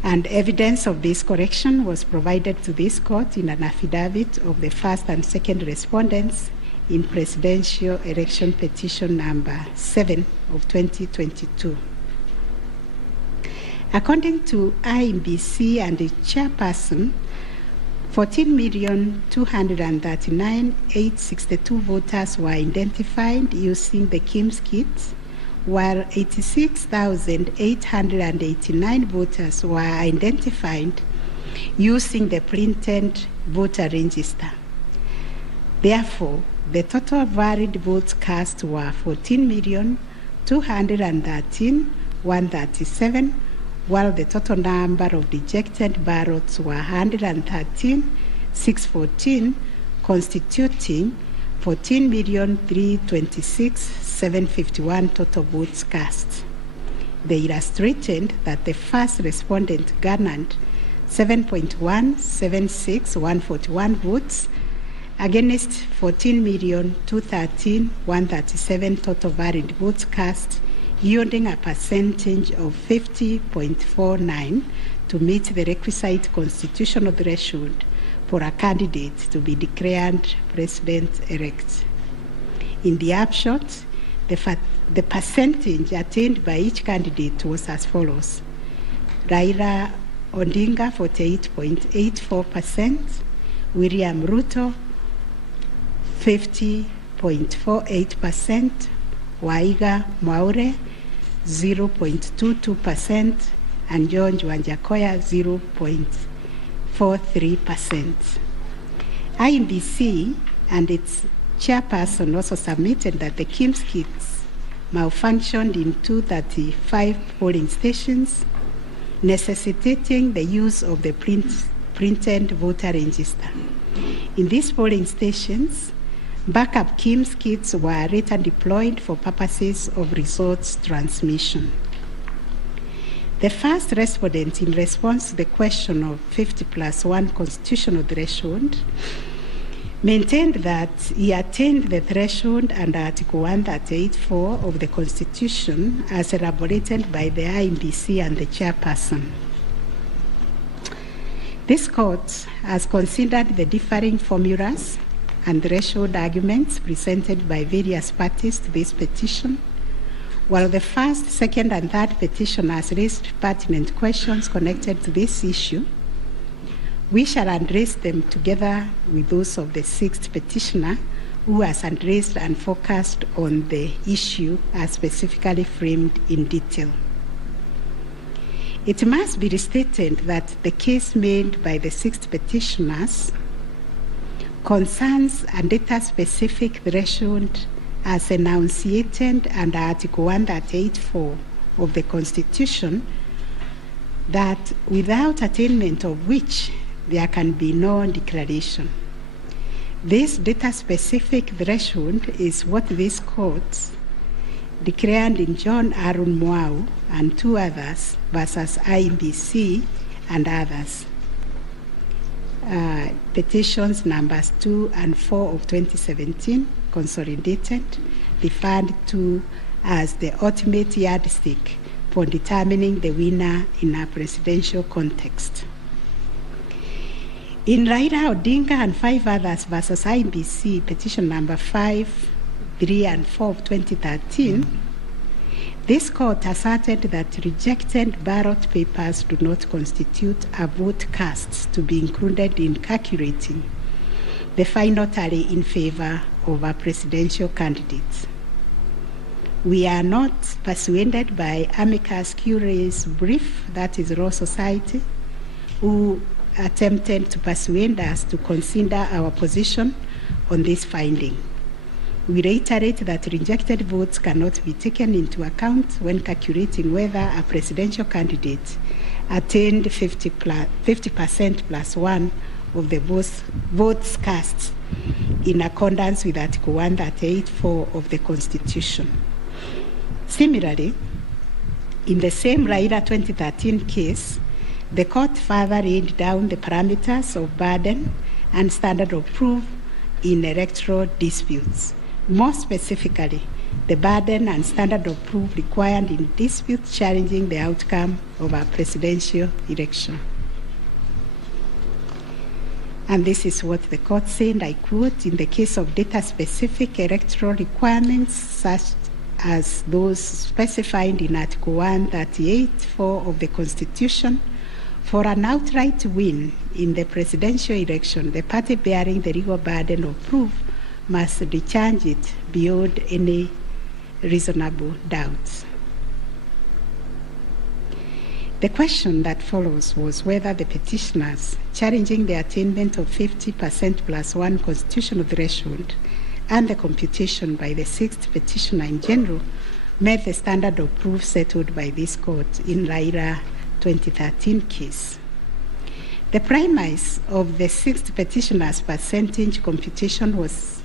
And evidence of this correction was provided to this court in an affidavit of the first and second respondents in presidential election petition number 7 of 2022. According to IBC and the chairperson, 14,239,862 voters were identified using the KIMS kit, while 86,889 voters were identified using the printed voter register. Therefore, the total valid votes cast were 14,213,137, while the total number of rejected ballots were 113,614, constituting 14,326,751 total votes cast. They illustrated that the first respondent garnered 7.176141 votes against 14,213,137 total valid votes cast, yielding a percentage of 50.49 to meet the requisite constitutional threshold for a candidate to be declared president-elect. In the upshot, the percentage attained by each candidate was as follows: Raila Odinga 48.84%, William Ruto 50.48%, Waiga Mwaure 0.22%, and George Wanjakoya 0.43%. IBC and its chairperson also submitted that the KIMS kits malfunctioned in 235 polling stations, necessitating the use of the printed voter register. In these polling stations, backup KIMS kits were later deployed for purposes of results transmission. The first respondent, in response to the question of 50+1 constitutional threshold, maintained that he attained the threshold under Article 138(4) of the Constitution as elaborated by the IBC and the chairperson. This court has considered the differing formulas and threshold arguments presented by various parties to this petition, while the first, second, and third petitioners raised pertinent questions connected to this issue. We shall address them together with those of the sixth petitioner, who has addressed and focused on the issue as specifically framed in detail. It must be restated that the case made by the sixth petitioners concerns a data-specific threshold as enunciated under Article 138(4) of the Constitution, that without attainment of which there can be no declaration. This data-specific threshold is what this court declared in John Arun Mwau and two others versus IBC and others. Petitions numbers 2 and 4 of 2017, consolidated, referred to as the ultimate yardstick for determining the winner in a presidential context. In Raila Odinga and 5 others versus IBC, petition number 5, 3, and 4 of 2013, this court asserted that rejected ballot papers do not constitute a vote cast to be included in calculating the final tally in favor of a presidential candidate. We are not persuaded by amicus curiae's brief, that is Law Society, who attempted to persuade us to consider our position on this finding. We reiterate that rejected votes cannot be taken into account when calculating whether a presidential candidate attained 50% plus 1 of the votes cast in accordance with Article 138(4) of the Constitution. Similarly, in the same Raila 2013 case, the court further laid down the parameters of burden and standard of proof in electoral disputes. More specifically, the burden and standard of proof required in disputes challenging the outcome of a presidential election. And this is what the court said, I quote, "In the case of data-specific electoral requirements, such as those specified in Article 138(4) of the Constitution, for an outright win in the presidential election, the party bearing the legal burden of proof must discharge it beyond any reasonable doubt." The question that follows was whether the petitioners challenging the attainment of 50% plus one constitutional threshold and the computation by the sixth petitioner in general met the standard of proof settled by this court in Raila 2013 case. The premise of the sixth petitioner's percentage computation was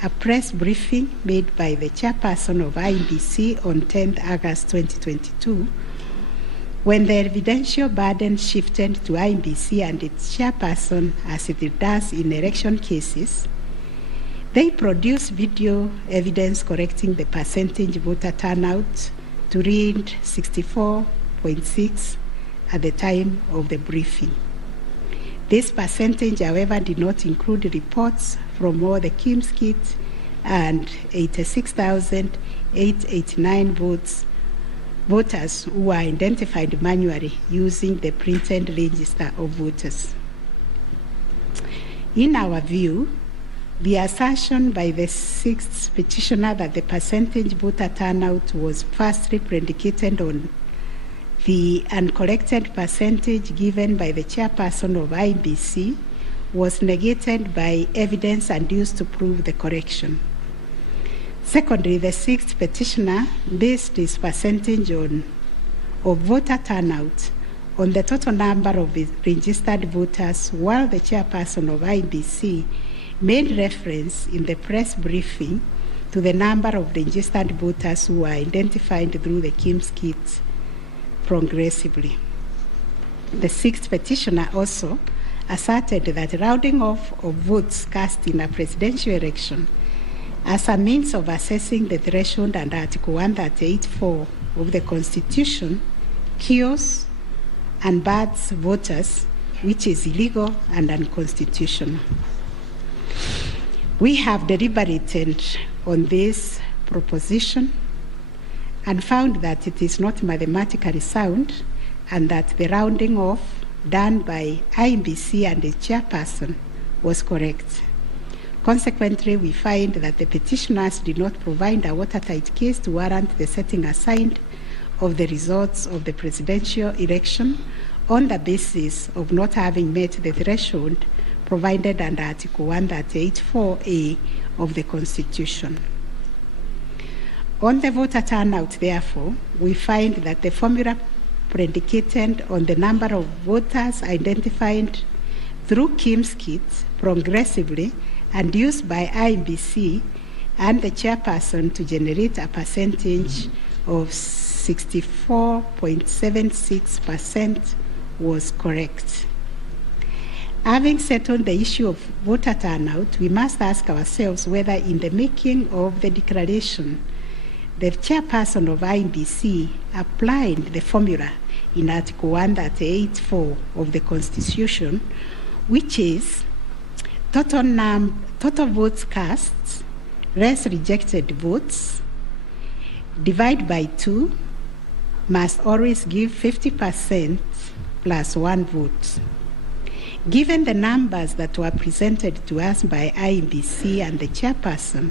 a press briefing made by the chairperson of IEBC on 10th August 2022, when the evidential burden shifted to IEBC and its chairperson, as it does in election cases. They produced video evidence correcting the percentage voter turnout to read 64.6 at the time of the briefing. This percentage, however, did not include reports from all the Kim's kits and 86,889 voters who were identified manually using the printed register of voters. In our view, the assertion by the sixth petitioner that the percentage voter turnout was firstly predicated on the uncorrected percentage given by the chairperson of IEBC was negated by evidence adduced to prove the correction. Secondly, the sixth petitioner based his percentage of voter turnout on the total number of registered voters, while the chairperson of IEBC made reference in the press briefing to the number of registered voters who were identified through the Kim's kit progressively. The sixth petitioner also asserted that rounding off of votes cast in a presidential election as a means of assessing the threshold under Article 138(4) of the Constitution kills and bars voters, which is illegal and unconstitutional. We have deliberated on this proposition and found that it is not mathematically sound and that the rounding off done by IEBC and its chairperson was correct. Consequently, we find that the petitioners did not provide a watertight case to warrant the setting aside of the results of the presidential election on the basis of not having met the threshold provided under Article 138(4)(a) of the Constitution. On the voter turnout, therefore, we find that the formula predicated on the number of voters identified through Kim's kits progressively and used by IEBC and the chairperson to generate a percentage of 64.76% was correct. Having settled the issue of voter turnout, we must ask ourselves whether in the making of the declaration, the chairperson of IEBC applied the formula in Article 138(4) of the Constitution, which is total votes cast less rejected votes divide by 2 must always give 50% plus one vote. Given the numbers that were presented to us by IEBC and the chairperson,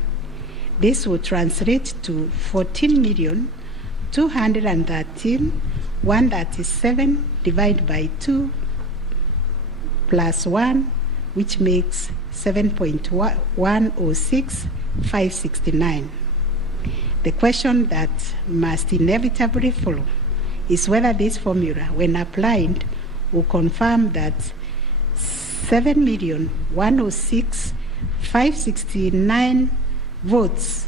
this would translate to 14,213,137 divided by 2 plus 1, which makes 7.106,569. The question that must inevitably follow is whether this formula, when applied, will confirm that 7,106,569 votes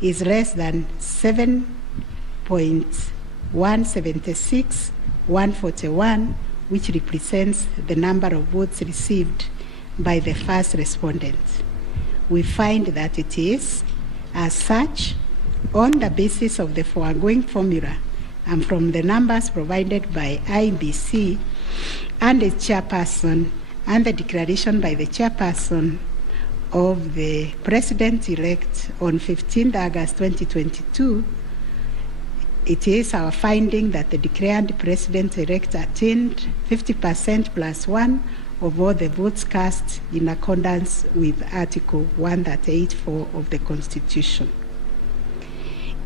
is less than 7.176,141, which represents the number of votes received by the first respondent. We find that it is, as such, on the basis of the foregoing formula and from the numbers provided by IEBC and its chairperson, and the declaration by the chairperson of the president-elect on 15th August 2022, it is our finding that the declared president-elect attained 50% plus 1 of all the votes cast in accordance with Article 184 of the Constitution.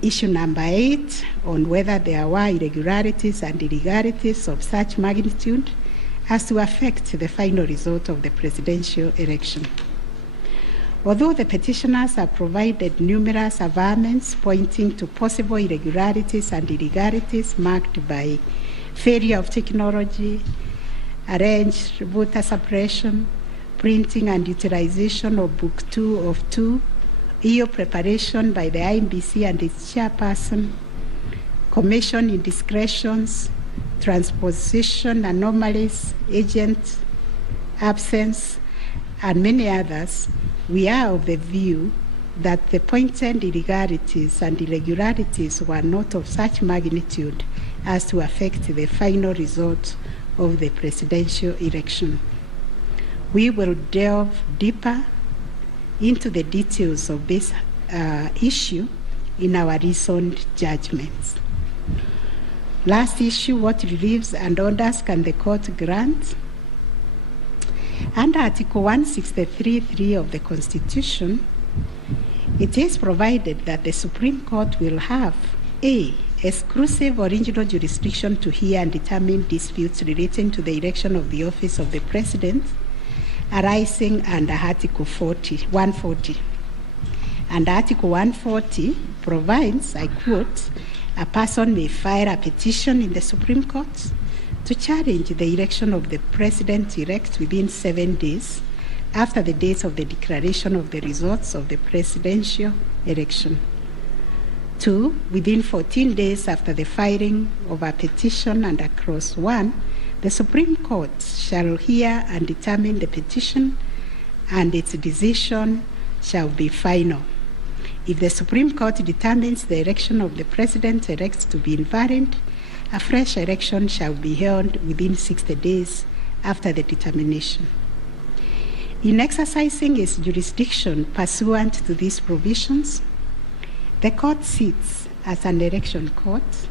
Issue number 8, on whether there were irregularities and illegalities of such magnitude as to affect the final result of the presidential election. Although the petitioners have provided numerous averments pointing to possible irregularities and illegalities marked by failure of technology, arranged voter suppression, printing and utilization of Book 2 of 2, EU preparation by the IBC and its chairperson, commission indiscretions, transposition anomalies, agent absence, and many others, we are of the view that the pointed illegalities and irregularities were not of such magnitude as to affect the final result of the presidential election. We will delve deeper into the details of this issue in our recent judgments. Last issue, what reliefs and orders can the court grant? Under Article 163(3) of the Constitution, it is provided that the Supreme Court will have A, exclusive original jurisdiction to hear and determine disputes relating to the election of the office of the President arising under Article 140. And Article 140 provides, I quote, a person may file a petition in the Supreme Court to challenge the election of the president-elect within 7 days after the date of the declaration of the results of the presidential election. 2, within 14 days after the filing of a petition under Clause 1, the Supreme Court shall hear and determine the petition, and its decision shall be final. If the Supreme Court determines the election of the president-elect to be invalid, a fresh election shall be held within 60 days after the determination. In exercising its jurisdiction pursuant to these provisions, the court sits as an election court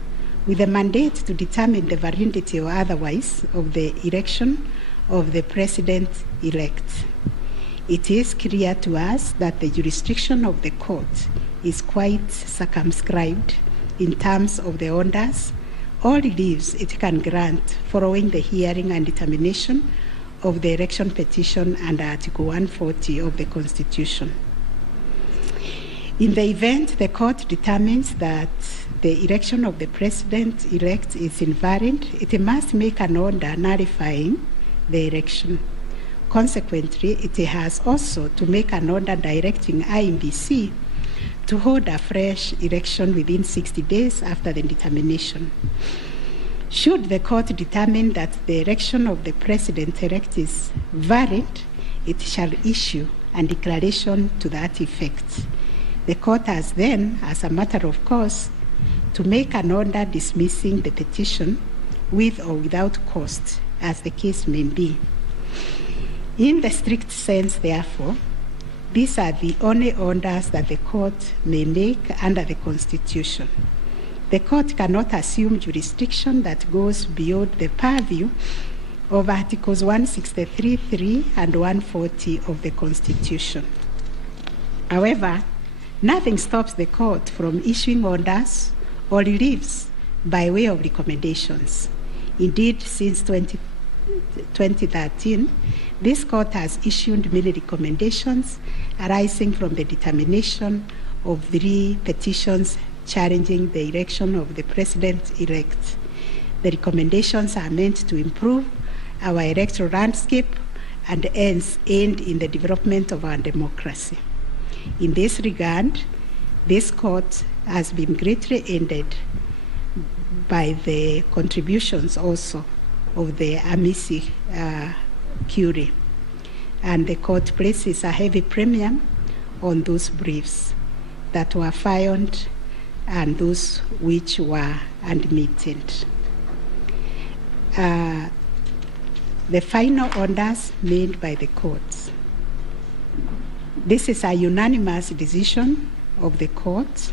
with a mandate to determine the validity or otherwise of the election of the president-elect. It is clear to us that the jurisdiction of the court is quite circumscribed in terms of the orders or reliefs it can grant following the hearing and determination of the election petition under Article 140 of the Constitution. In the event the court determines that the election of the president-elect is invalid, it must make an order nullifying the election. Consequently, it has also to make an order directing IBC to hold a fresh election within 60 days after the determination. Should the court determine that the election of the president-elect is valid, it shall issue a declaration to that effect. The court has then, as a matter of course, to make an order dismissing the petition with or without cost, as the case may be. In the strict sense, therefore, these are the only orders that the court may make under the Constitution. The court cannot assume jurisdiction that goes beyond the purview of Articles 163(3) and 140 of the Constitution. However, nothing stops the court from issuing orders or reliefs by way of recommendations. Indeed, since 2013, this court has issued many recommendations arising from the determination of 3 petitions challenging the election of the president-elect. The recommendations are meant to improve our electoral landscape and hence aid in the development of our democracy. In this regard, this court has been greatly aided by the contributions also of the amici curiae, and the court places a heavy premium on those briefs that were filed and those which were admitted. the final orders made by the courts. This is a unanimous decision of the court,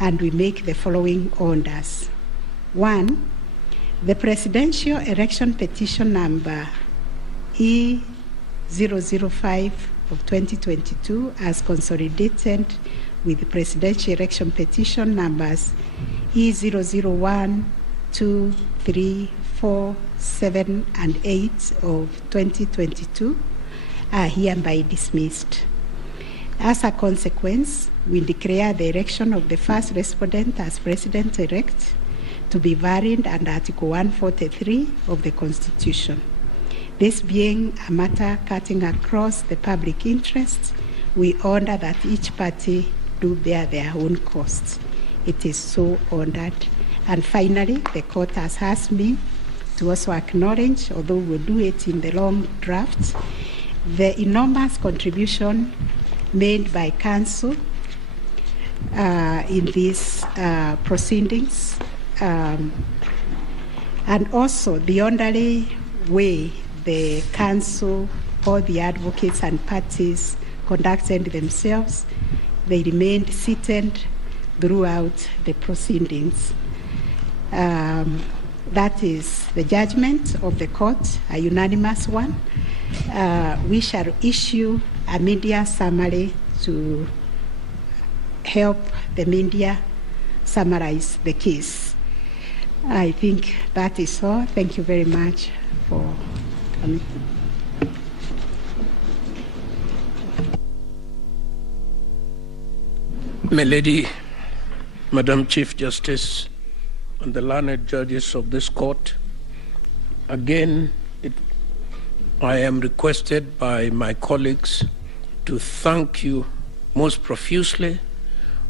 and we make the following orders. 1, the presidential election petition number E005 of 2022 as consolidated with the presidential election petition numbers E001, 2, 3, 4, 7, and 8 of 2022 are hereby dismissed. As a consequence, we declare the election of the first respondent as president-elect to be valid under Article 143 of the Constitution. This being a matter cutting across the public interest, we order that each party do bear their own costs. It is so ordered. And finally, the court has asked me to also acknowledge, although we'll do it in the long draft, the enormous contribution made by counsel in these proceedings, and also the orderly way the counsel, all the advocates and parties conducted themselves. They remained seated throughout the proceedings. That is the judgment of the court, a unanimous one. We shall issue a media summary to help the media summarize the case. I think that is all. Thank you very much for coming. My Lady, Madam Chief Justice, and the learned judges of this court, again, I am requested by my colleagues to thank you most profusely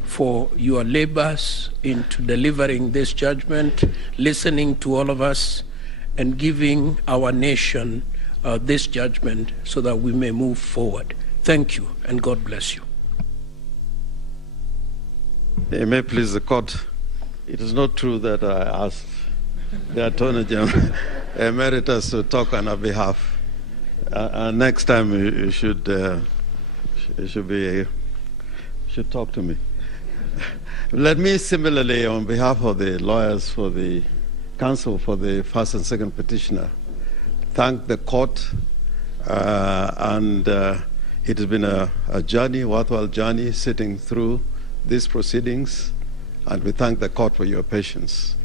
for your labors into delivering this judgment, listening to all of us, and giving our nation this judgment so that we may move forward. Thank you, and God bless you. It may please the court. It is not true that I asked the Attorney General Emeritus to talk on our behalf. Next time you should talk to me. Let me similarly, on behalf of the lawyers for the counsel for the first and second petitioner, thank the court, and it has been a journey, worthwhile journey, sitting through these proceedings, and we thank the court for your patience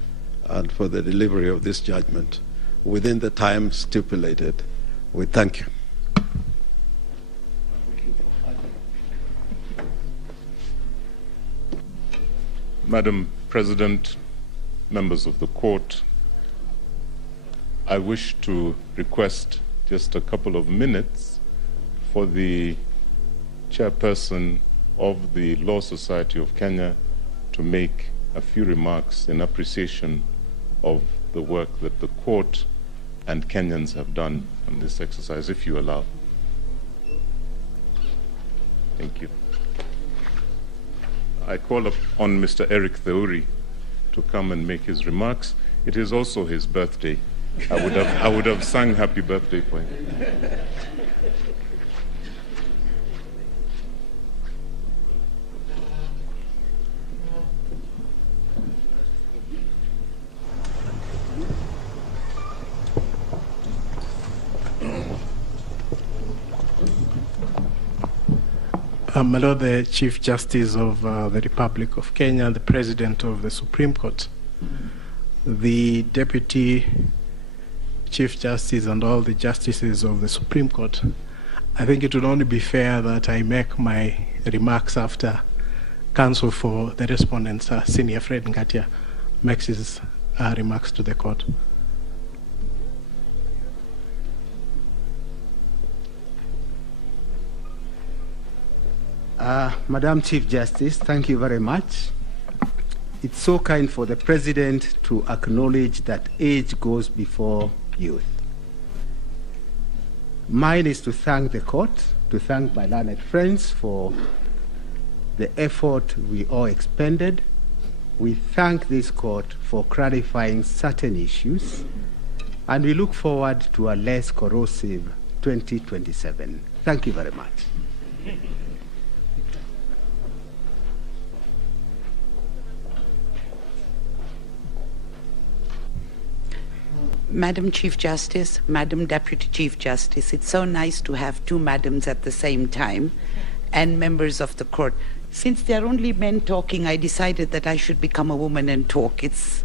and for the delivery of this judgment within the time stipulated. We thank you. Madam President, members of the court, I wish to request just a couple of minutes for the chairperson of the Law Society of Kenya to make a few remarks in appreciation of the work that the court and Kenyans have done on this exercise, if you allow. Thank you. I call upon Mr. Eric Theuri to come and make his remarks. It is also his birthday. I would have sung happy birthday for him. My Lord, the Chief Justice of the Republic of Kenya and the President of the Supreme Court, the Deputy Chief Justice and all the Justices of the Supreme Court, I think it would only be fair that I make my remarks after counsel for the respondents, Senior Fred Ngatia, makes his remarks to the court. Madam Chief Justice, thank you very much. It's so kind for the President to acknowledge that age goes before youth. Mine is to thank the court, to thank my learned friends for the effort we all expended. We thank this court for clarifying certain issues and we look forward to a less corrosive 2027. Thank you very much. Madam Chief Justice, Madam Deputy Chief Justice, it's so nice to have two madams at the same time, and members of the court. Since there are only men talking, I decided that I should become a woman and talk. It's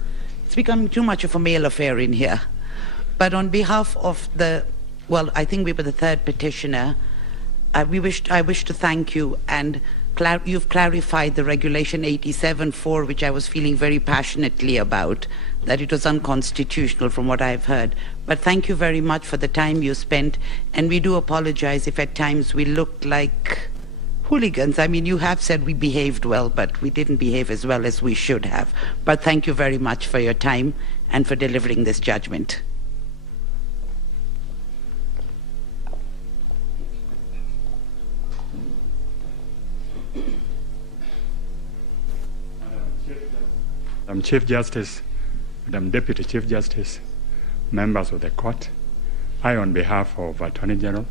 becoming too much of a male affair in here. But on behalf of I think we were the third petitioner, I wish to thank you, and you've clarified the Regulation 87.4, which I was feeling very passionately about, that it was unconstitutional from what I've heard. But thank you very much for the time you spent, and we do apologize if at times we looked like hooligans. I mean, you have said we behaved well, but we didn't behave as well as we should have. But thank you very much for your time and for delivering this judgment. Madam Chief Justice, Madam Deputy Chief Justice, members of the court, I, on behalf of Attorney General,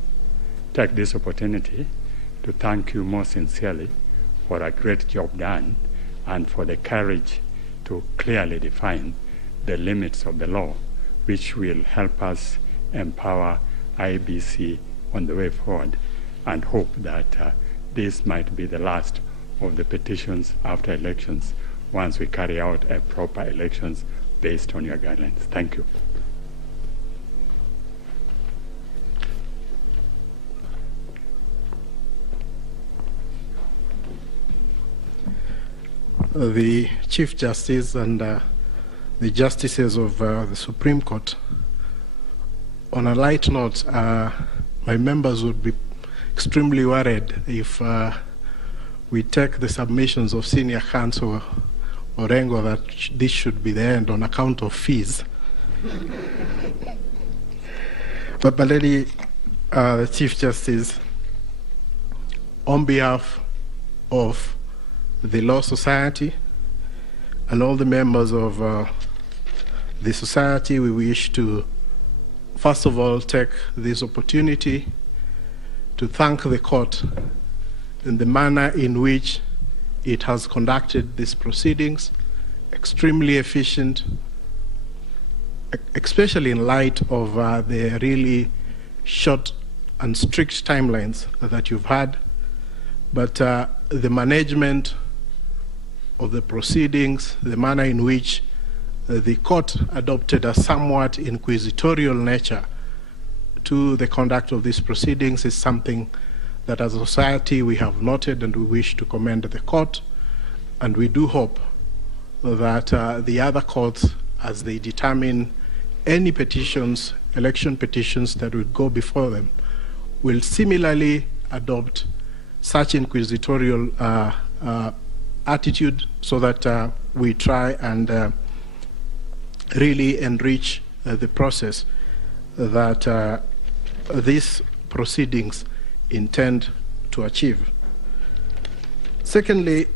take this opportunity to thank you most sincerely for a great job done and for the courage to clearly define the limits of the law, which will help us empower IBC on the way forward, and hope that this might be the last of the petitions after elections once we carry out a proper elections based on your guidelines. Thank you. The Chief Justice and the Justices of the Supreme Court, on a light note, my members would be extremely worried if we take the submissions of Senior Counsel Orengo that this should be the end on account of fees. But Lady, the Chief Justice, on behalf of the Law Society and all the members of the society, we wish to, first of all, take this opportunity to thank the court in the manner in which it has conducted these proceedings, extremely efficient, especially in light of the really short and strict timelines that you've had. But the management of the proceedings, the manner in which the court adopted a somewhat inquisitorial nature to the conduct of these proceedings is something that as a society we have noted, and we wish to commend the court. And we do hope that the other courts, as they determine any petitions, election petitions that would go before them, will similarly adopt such inquisitorial attitude, so that we try and really enrich the process that these proceedings intend to achieve. Secondly,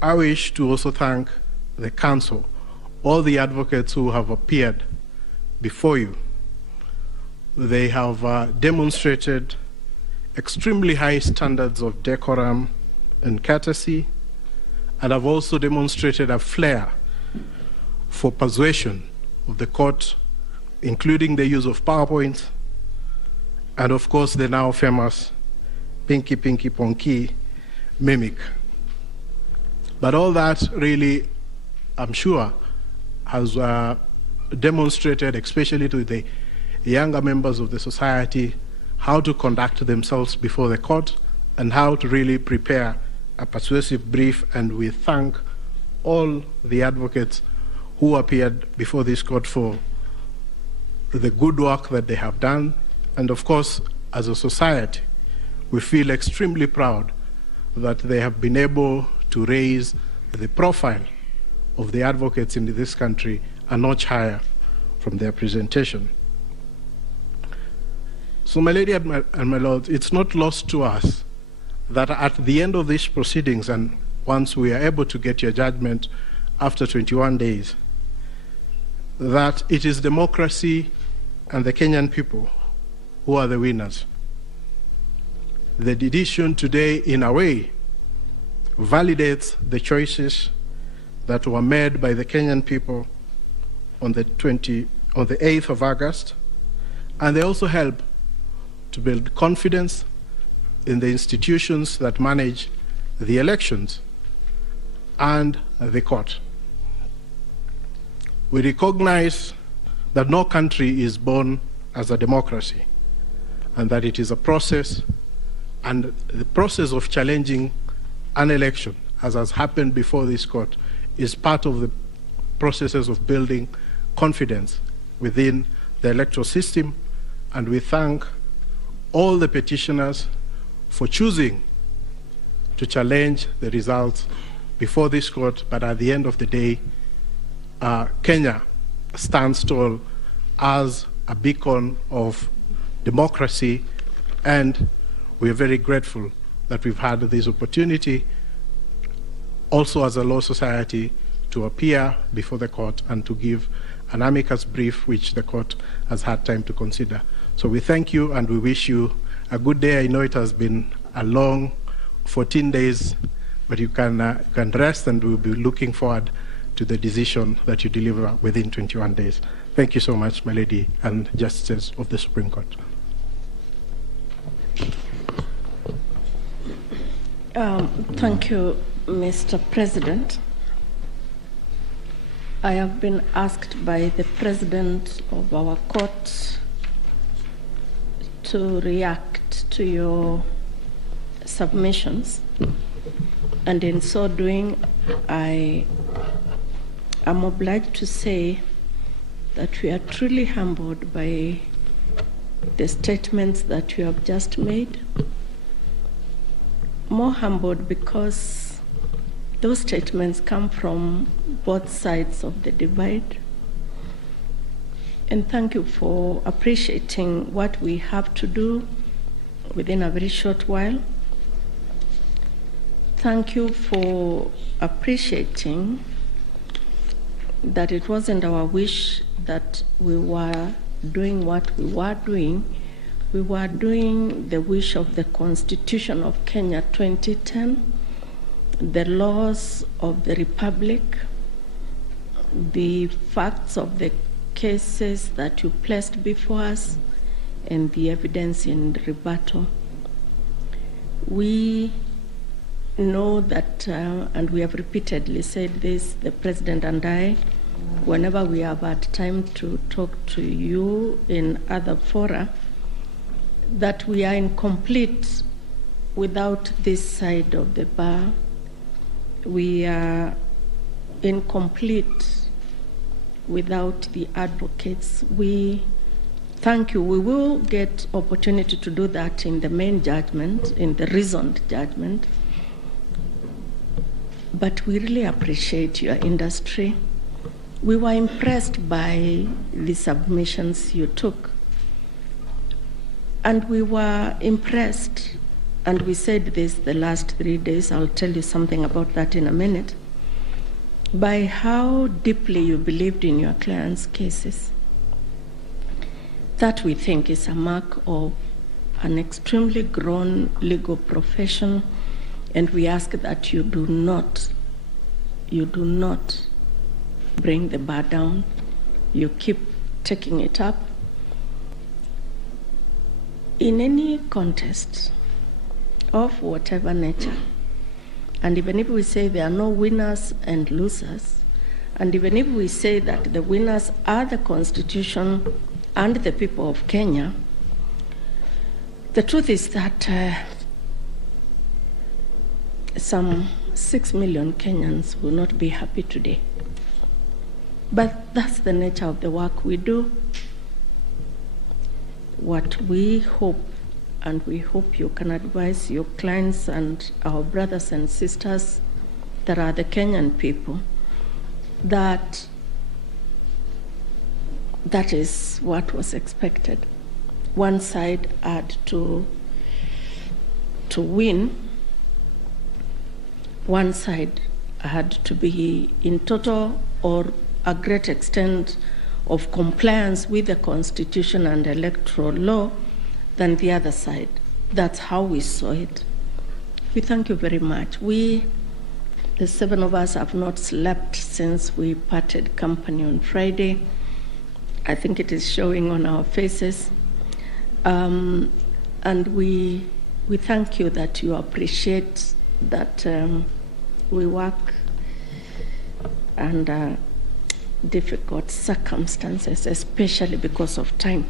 I wish to also thank the council, all the advocates who have appeared before you. They have demonstrated extremely high standards of decorum and courtesy, and have also demonstrated a flair for persuasion of the court, including the use of PowerPoints, and of course the now famous Pinky Pinky Ponky mimic. But all that really, I'm sure, has demonstrated, especially to the younger members of the society, how to conduct themselves before the court and how to really prepare a persuasive brief. And we thank all the advocates who appeared before this court for the good work that they have done. And of course, as a society, we feel extremely proud that they have been able to raise the profile of the advocates in this country a notch higher from their presentation. So, my lady and my lord, it's not lost to us that at the end of these proceedings, and once we are able to get your judgment after 21 days, that it is democracy and the Kenyan people who are the winners. The decision today, in a way, validates the choices that were made by the Kenyan people on the 8th of August, and they also help to build confidence in the institutions that manage the elections and the court. We recognize that no country is born as a democracy, and that it is a process, and the process of challenging an election, as has happened before this court, is part of the processes of building confidence within the electoral system, and we thank all the petitioners for choosing to challenge the results before this court. But at the end of the day, Kenya stands tall as a beacon of democracy, and we are very grateful that we've had this opportunity also as a law society to appear before the court and to give an amicus brief which the court has had time to consider. So we thank you and we wish you a good day. I know it has been a long 14 days, but you can rest, and we'll be looking forward to the decision that you deliver within 21 days. Thank you so much, my lady and justices of the Supreme Court. Thank you, Mr. President. I have been asked by the President of our court to react to your submissions, and in so doing, I am obliged to say that we are truly humbled by the statements that you have just made. More humbled because those statements come from both sides of the divide. And thank you for appreciating what we have to do within a very short while. Thank you for appreciating that it wasn't our wish that we were doing what we were doing. We were doing the wish of the Constitution of Kenya 2010, the laws of the Republic, the facts of the cases that you placed before us, and the evidence in rebuttal. We know that, and we have repeatedly said this, the President and I, whenever we have had time to talk to you in other fora, that we are incomplete without this side of the bar. We are incomplete without the advocates. We thank you. We will get opportunity to do that in the main judgment, in the reasoned judgment. But we really appreciate your industry. We were impressed by the submissions you took. And we were impressed, and we said this the last 3 days, I'll tell you something about that in a minute, by how deeply you believed in your clients' cases. That we think is a mark of an extremely grown legal profession, and we ask that you do not bring the bar down. You keep taking it up. In any contest of whatever nature, and even if we say there are no winners and losers, and even if we say that the winners are the Constitution and the people of Kenya, the truth is that some 6 million Kenyans will not be happy today. But that's the nature of the work we do. What we hope, and we hope you can advise your clients and our brothers and sisters that are the Kenyan people, that that is what was expected. One side had to win. One side had to be in total or a great extent of compliance with the Constitution and electoral law than the other side. That's how we saw it. We thank you very much. We, the 7 of us, have not slept since we parted company on Friday. I think it is showing on our faces. And we thank you that you appreciate that we work under difficult circumstances, especially because of time.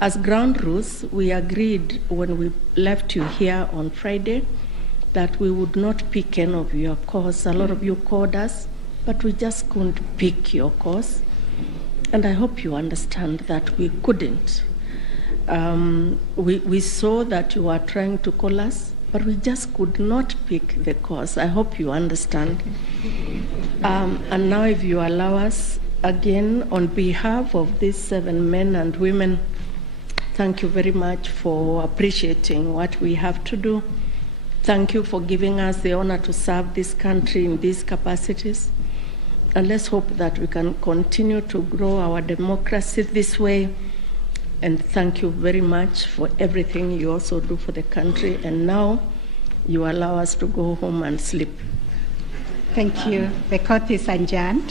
As ground rules, we agreed when we left you here on Friday that we would not pick any of your calls. A lot of you called us, but we just couldn't pick your calls. And I hope you understand that we couldn't. We saw that you were trying to call us, but we just could not pick the calls. I hope you understand. And now if you allow us, again, on behalf of these 7 men and women, thank you very much for appreciating what we have to do. Thank you for giving us the honor to serve this country in these capacities. And let's hope that we can continue to grow our democracy this way. And thank you very much for everything you also do for the country. And now you allow us to go home and sleep. Thank you. The court is adjourned.